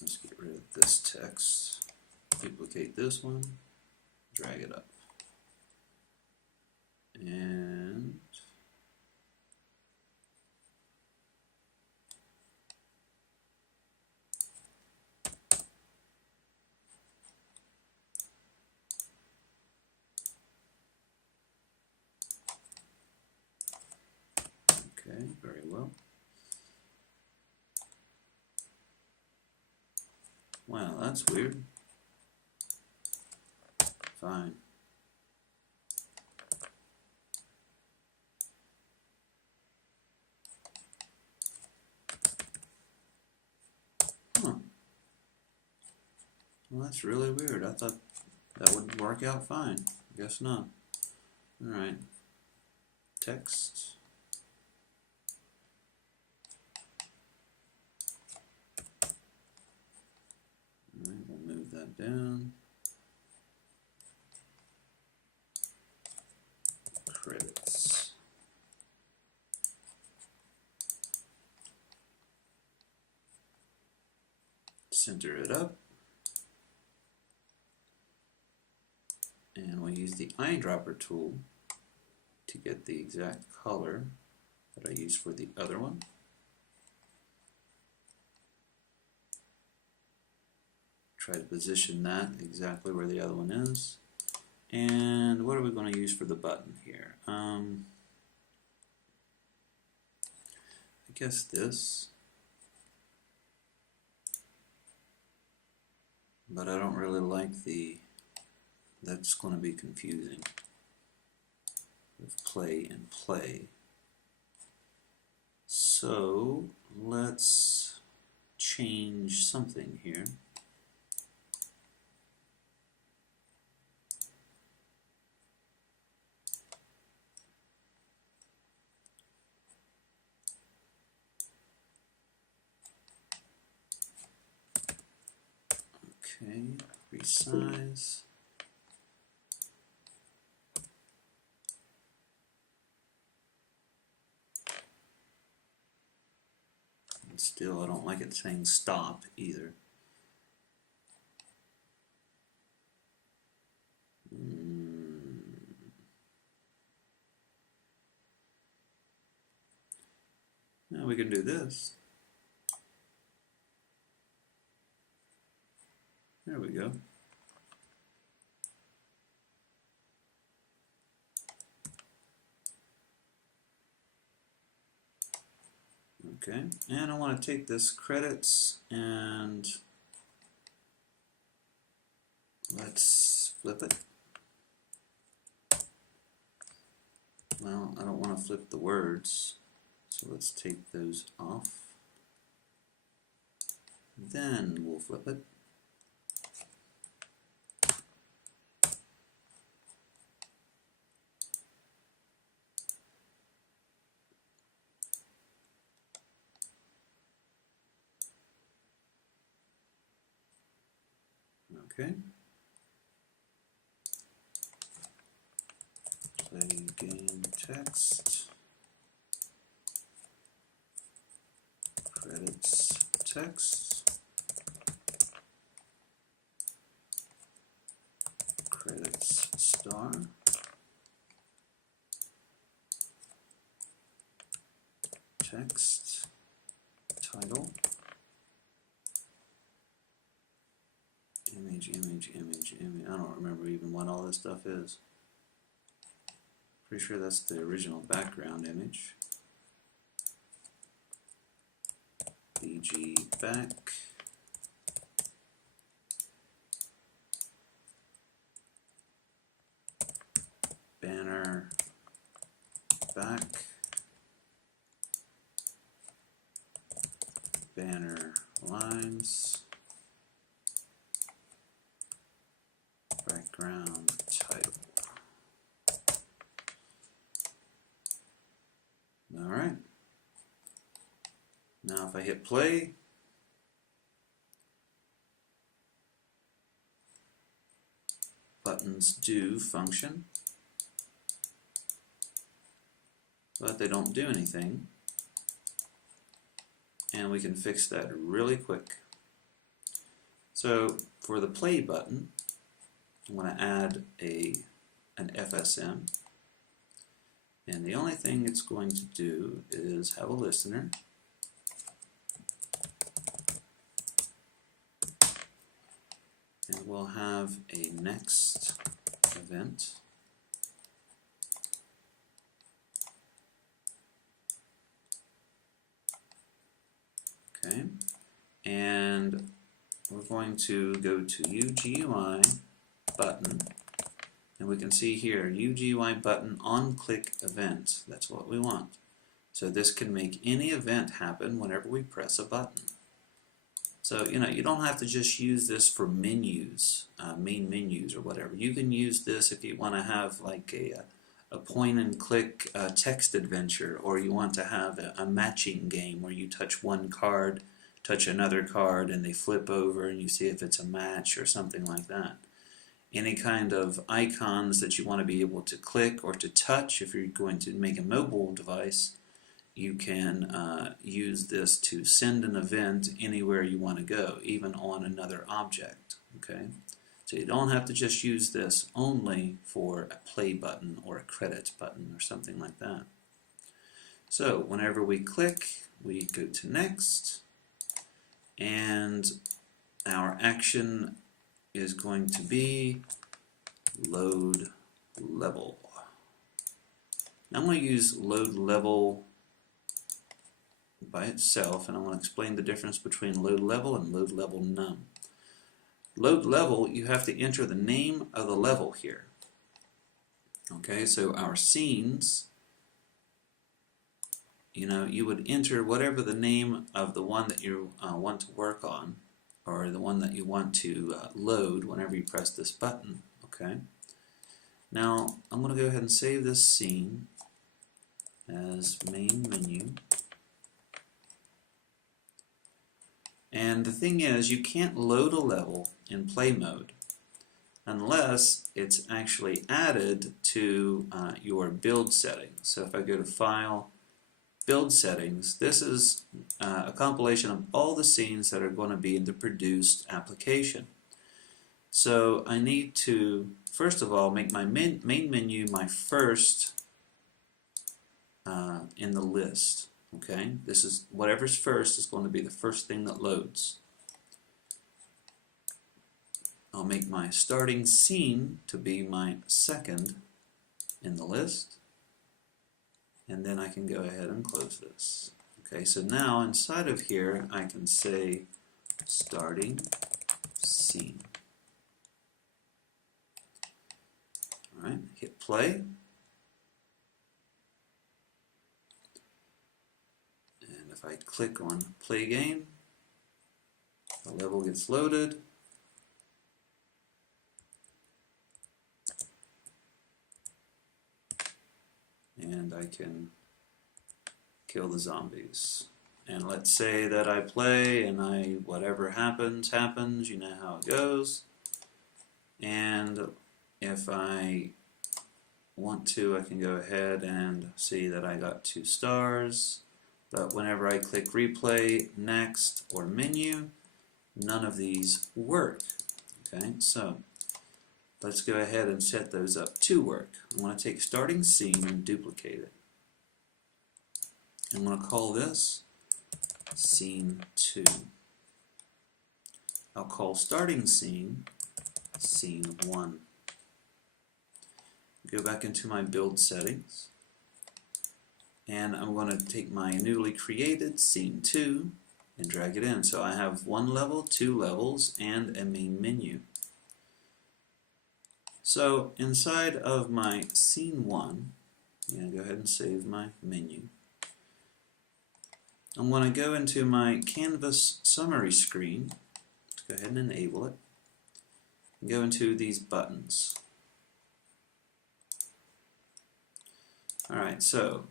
Let's get rid of this text, duplicate this one, drag it up. And Okay, very well. Wow, that's weird. Fine. Huh. Well, that's really weird. I thought that would work out fine. Guess not. Alright. Text. Alright, we'll move that down. Credits. Center it up. And we'll use the eyedropper tool to get the exact color that I used for the other one. Try to position that exactly where the other one is. And what are we going to use for the button here? I guess this. But I don't really like the, that's going to be confusing with play and play. So let's change something here. Okay, resize. And still, I don't like it saying stop either. Now we can do this. There we go. Okay, and I want to take this credits and let's flip it. Well, I don't want to flip the words, so let's take those off. Then we'll flip it. Okay. Play game text. Credits text. Credits star. Text. Title. Image. I don't remember even what all this stuff is. Pretty sure that's the original background image. BG back. Banner back. Banner lines. Background title. Alright. Now if I hit play, buttons do function, but they don't do anything. And we can fix that really quick. So for the play button, I want to add an FSM, and the only thing it's going to do is have a listener, and we'll have a next event, and we're going to go to UGUI button, and we can see here UGUI button on click event. That's what we want. So this can make any event happen whenever we press a button. So you don't have to just use this for menus, main menus or whatever. You can use this if you want to have like a point and click text adventure, or you want to have a matching game where you touch one card, touch another card, and they flip over and you see if it's a match or something like that. Any kind of icons that you want to be able to click or to touch, if you're going to make a mobile device, you can use this to send an event anywhere you want to go, even on another object. Okay, so you don't have to just use this only for a play button or a credit button or something like that. So whenever we click, we go to next, and our action is going to be load level. Now I'm going to use load level by itself, and I want to explain the difference between load level and load level num. Load level, you have to enter the name of the level here. Okay, so our scenes, you would enter whatever the name of the one that you want to work on, or the one that you want to load whenever you press this button. Okay. Now I'm going to go ahead and save this scene as main menu. And the thing is, you can't load a level in play mode unless it's actually added to your build settings. So if I go to File, Build Settings, this is a compilation of all the scenes that are going to be in the produced application. So I need to, first of all, make my main menu my first in the list. Okay, this is whatever's first is going to be the first thing that loads. I'll make my starting scene to be my second in the list, and then I can go ahead and close this. Okay, so now inside of here I can say starting scene. Alright, hit play. If I click on play game, the level gets loaded, and I can kill the zombies. And let's say that I play and whatever happens, happens, you know how it goes. And if I want to, I can go ahead and see that I got 2 stars. But whenever I click replay, next, or menu, none of these work. Okay, so let's go ahead and set those up to work. I want to take starting scene and duplicate it. I'm going to call this scene 2. I'll call starting scene scene 1. Go back into my build settings. And I'm going to take my newly created scene 2 and drag it in. So I have 1 level, 2 levels, and a main menu. So inside of my scene 1, I'm going to go ahead and save my menu. I'm going to go into my canvas summary screen. Let's go ahead and enable it. And go into these buttons. Alright, so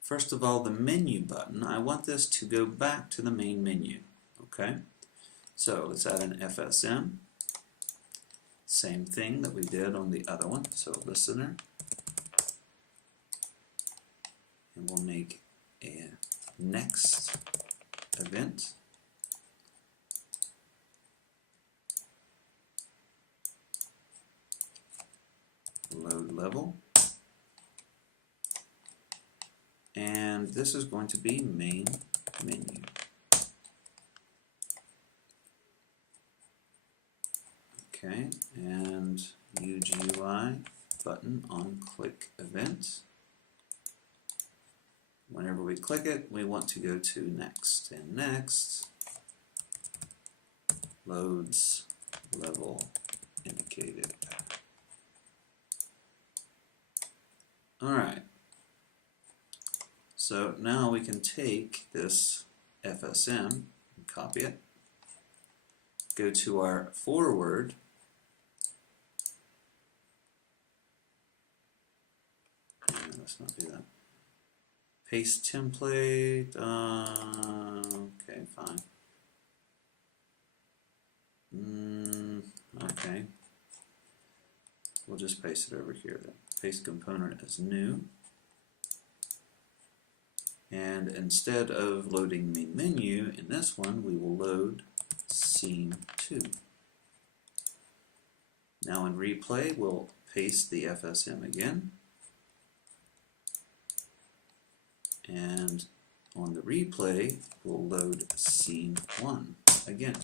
first of all, the menu button, I want this to go back to the main menu. Okay, so let's add an FSM. Same thing that we did on the other one. So listener, and we'll make a next event. Load level. And this is going to be main menu. Okay, and UGUI button on click event. Whenever we click it, we want to go to next, and next loads level indicated. Alright, so now we can take this FSM and copy it, go to our forward, let's not do that, paste template, okay, fine. Okay, we'll just paste it over here then. Paste component as new, and instead of loading main menu in this one, we will load scene 2. Now in replay, we'll paste the FSM again, and on the replay, we'll load scene 1 again.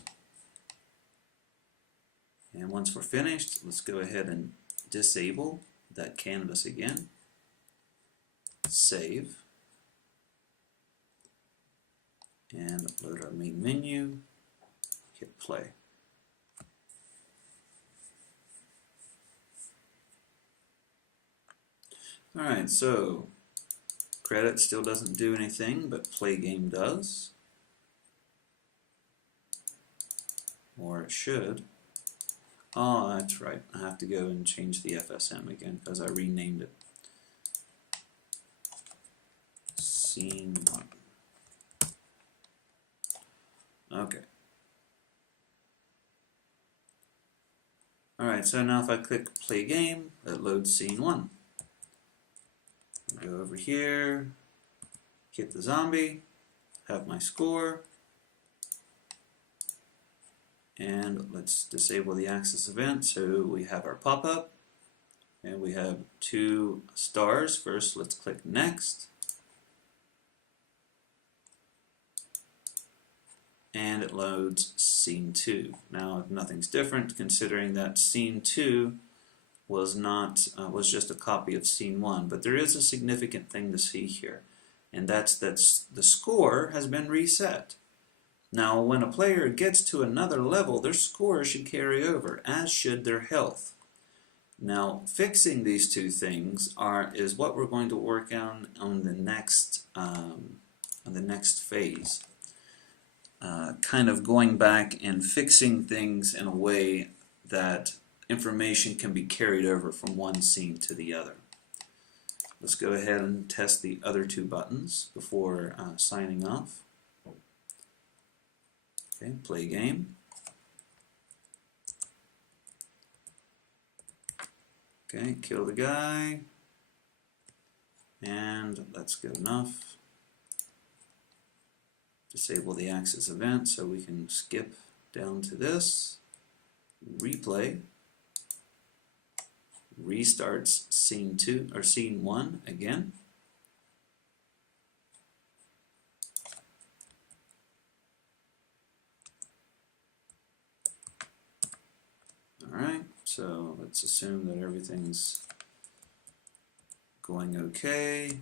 And once we're finished, let's go ahead and disable that canvas again, save, and load our main menu, hit play. Alright, so credit still doesn't do anything, but play game does. Or it should. Oh, that's right. I have to go and change the FSM again because I renamed it. Scene 1. Okay. Alright, so now if I click play game, it loads scene 1. Go over here, hit the zombie, have my score, and let's disable the access event so we have our pop-up, and we have 2 stars. First, let's click next, and it loads scene 2. Now nothing's different considering that scene 2 was just a copy of scene 1, but there is a significant thing to see here, and that's that the score has been reset. Now when a player gets to another level, their score should carry over, as should their health. Now fixing these two things is what we're going to work on the next phase. Kind of going back and fixing things in a way that information can be carried over from one scene to the other. Let's go ahead and test the other 2 buttons before signing off. Okay, play game. Okay, kill the guy. And that's good enough. Disable the access event so we can skip down to this. Replay. Restarts scene 2 or scene 1 again. Alright, so let's assume that everything's going okay.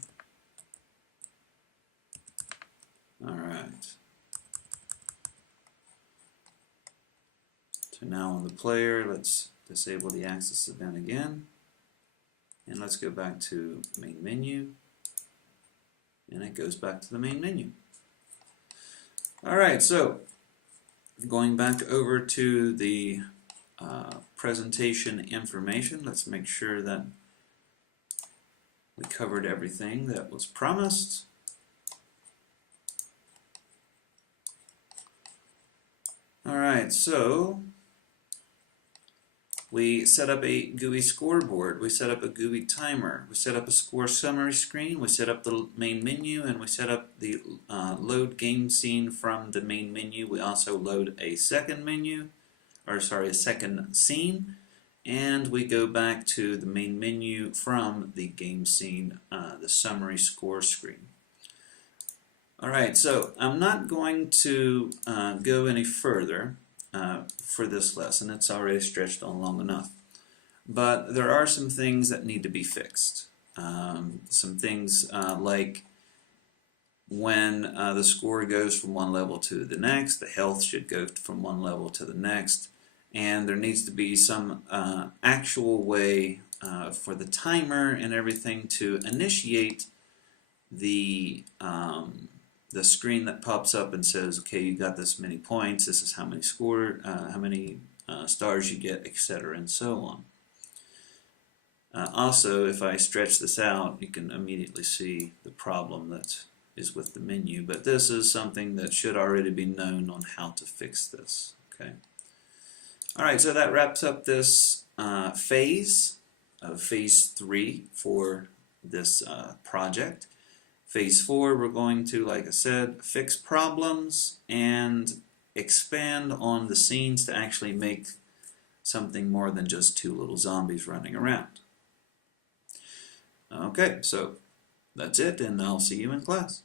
Alright. So now on the player, let's disable the access event again. And let's go back to main menu. And it goes back to the main menu. Alright, so going back over to the presentation information, let's make sure that we covered everything that was promised. Alright, so we set up a GUI scoreboard, we set up a GUI timer, we set up a score summary screen, we set up the main menu, and we set up the load game scene from the main menu. We also load a second a second scene, and we go back to the main menu from the game scene, the summary score screen. Alright, so I'm not going to go any further for this lesson. It's already stretched on long enough. But there are some things that need to be fixed. Some things like when the score goes from one level to the next, the health should go from one level to the next, and there needs to be some actual way for the timer and everything to initiate the screen that pops up and says, okay, you got this many points, this is how many stars you get, etc., and so on. Also, if I stretch this out, you can immediately see the problem that is with the menu, but this is something that should already be known on how to fix this. Okay. Alright, so that wraps up this phase 3 for this project. Phase 4, we're going to, like I said, fix problems and expand on the scenes to actually make something more than just two little zombies running around. Okay, so that's it, and I'll see you in class.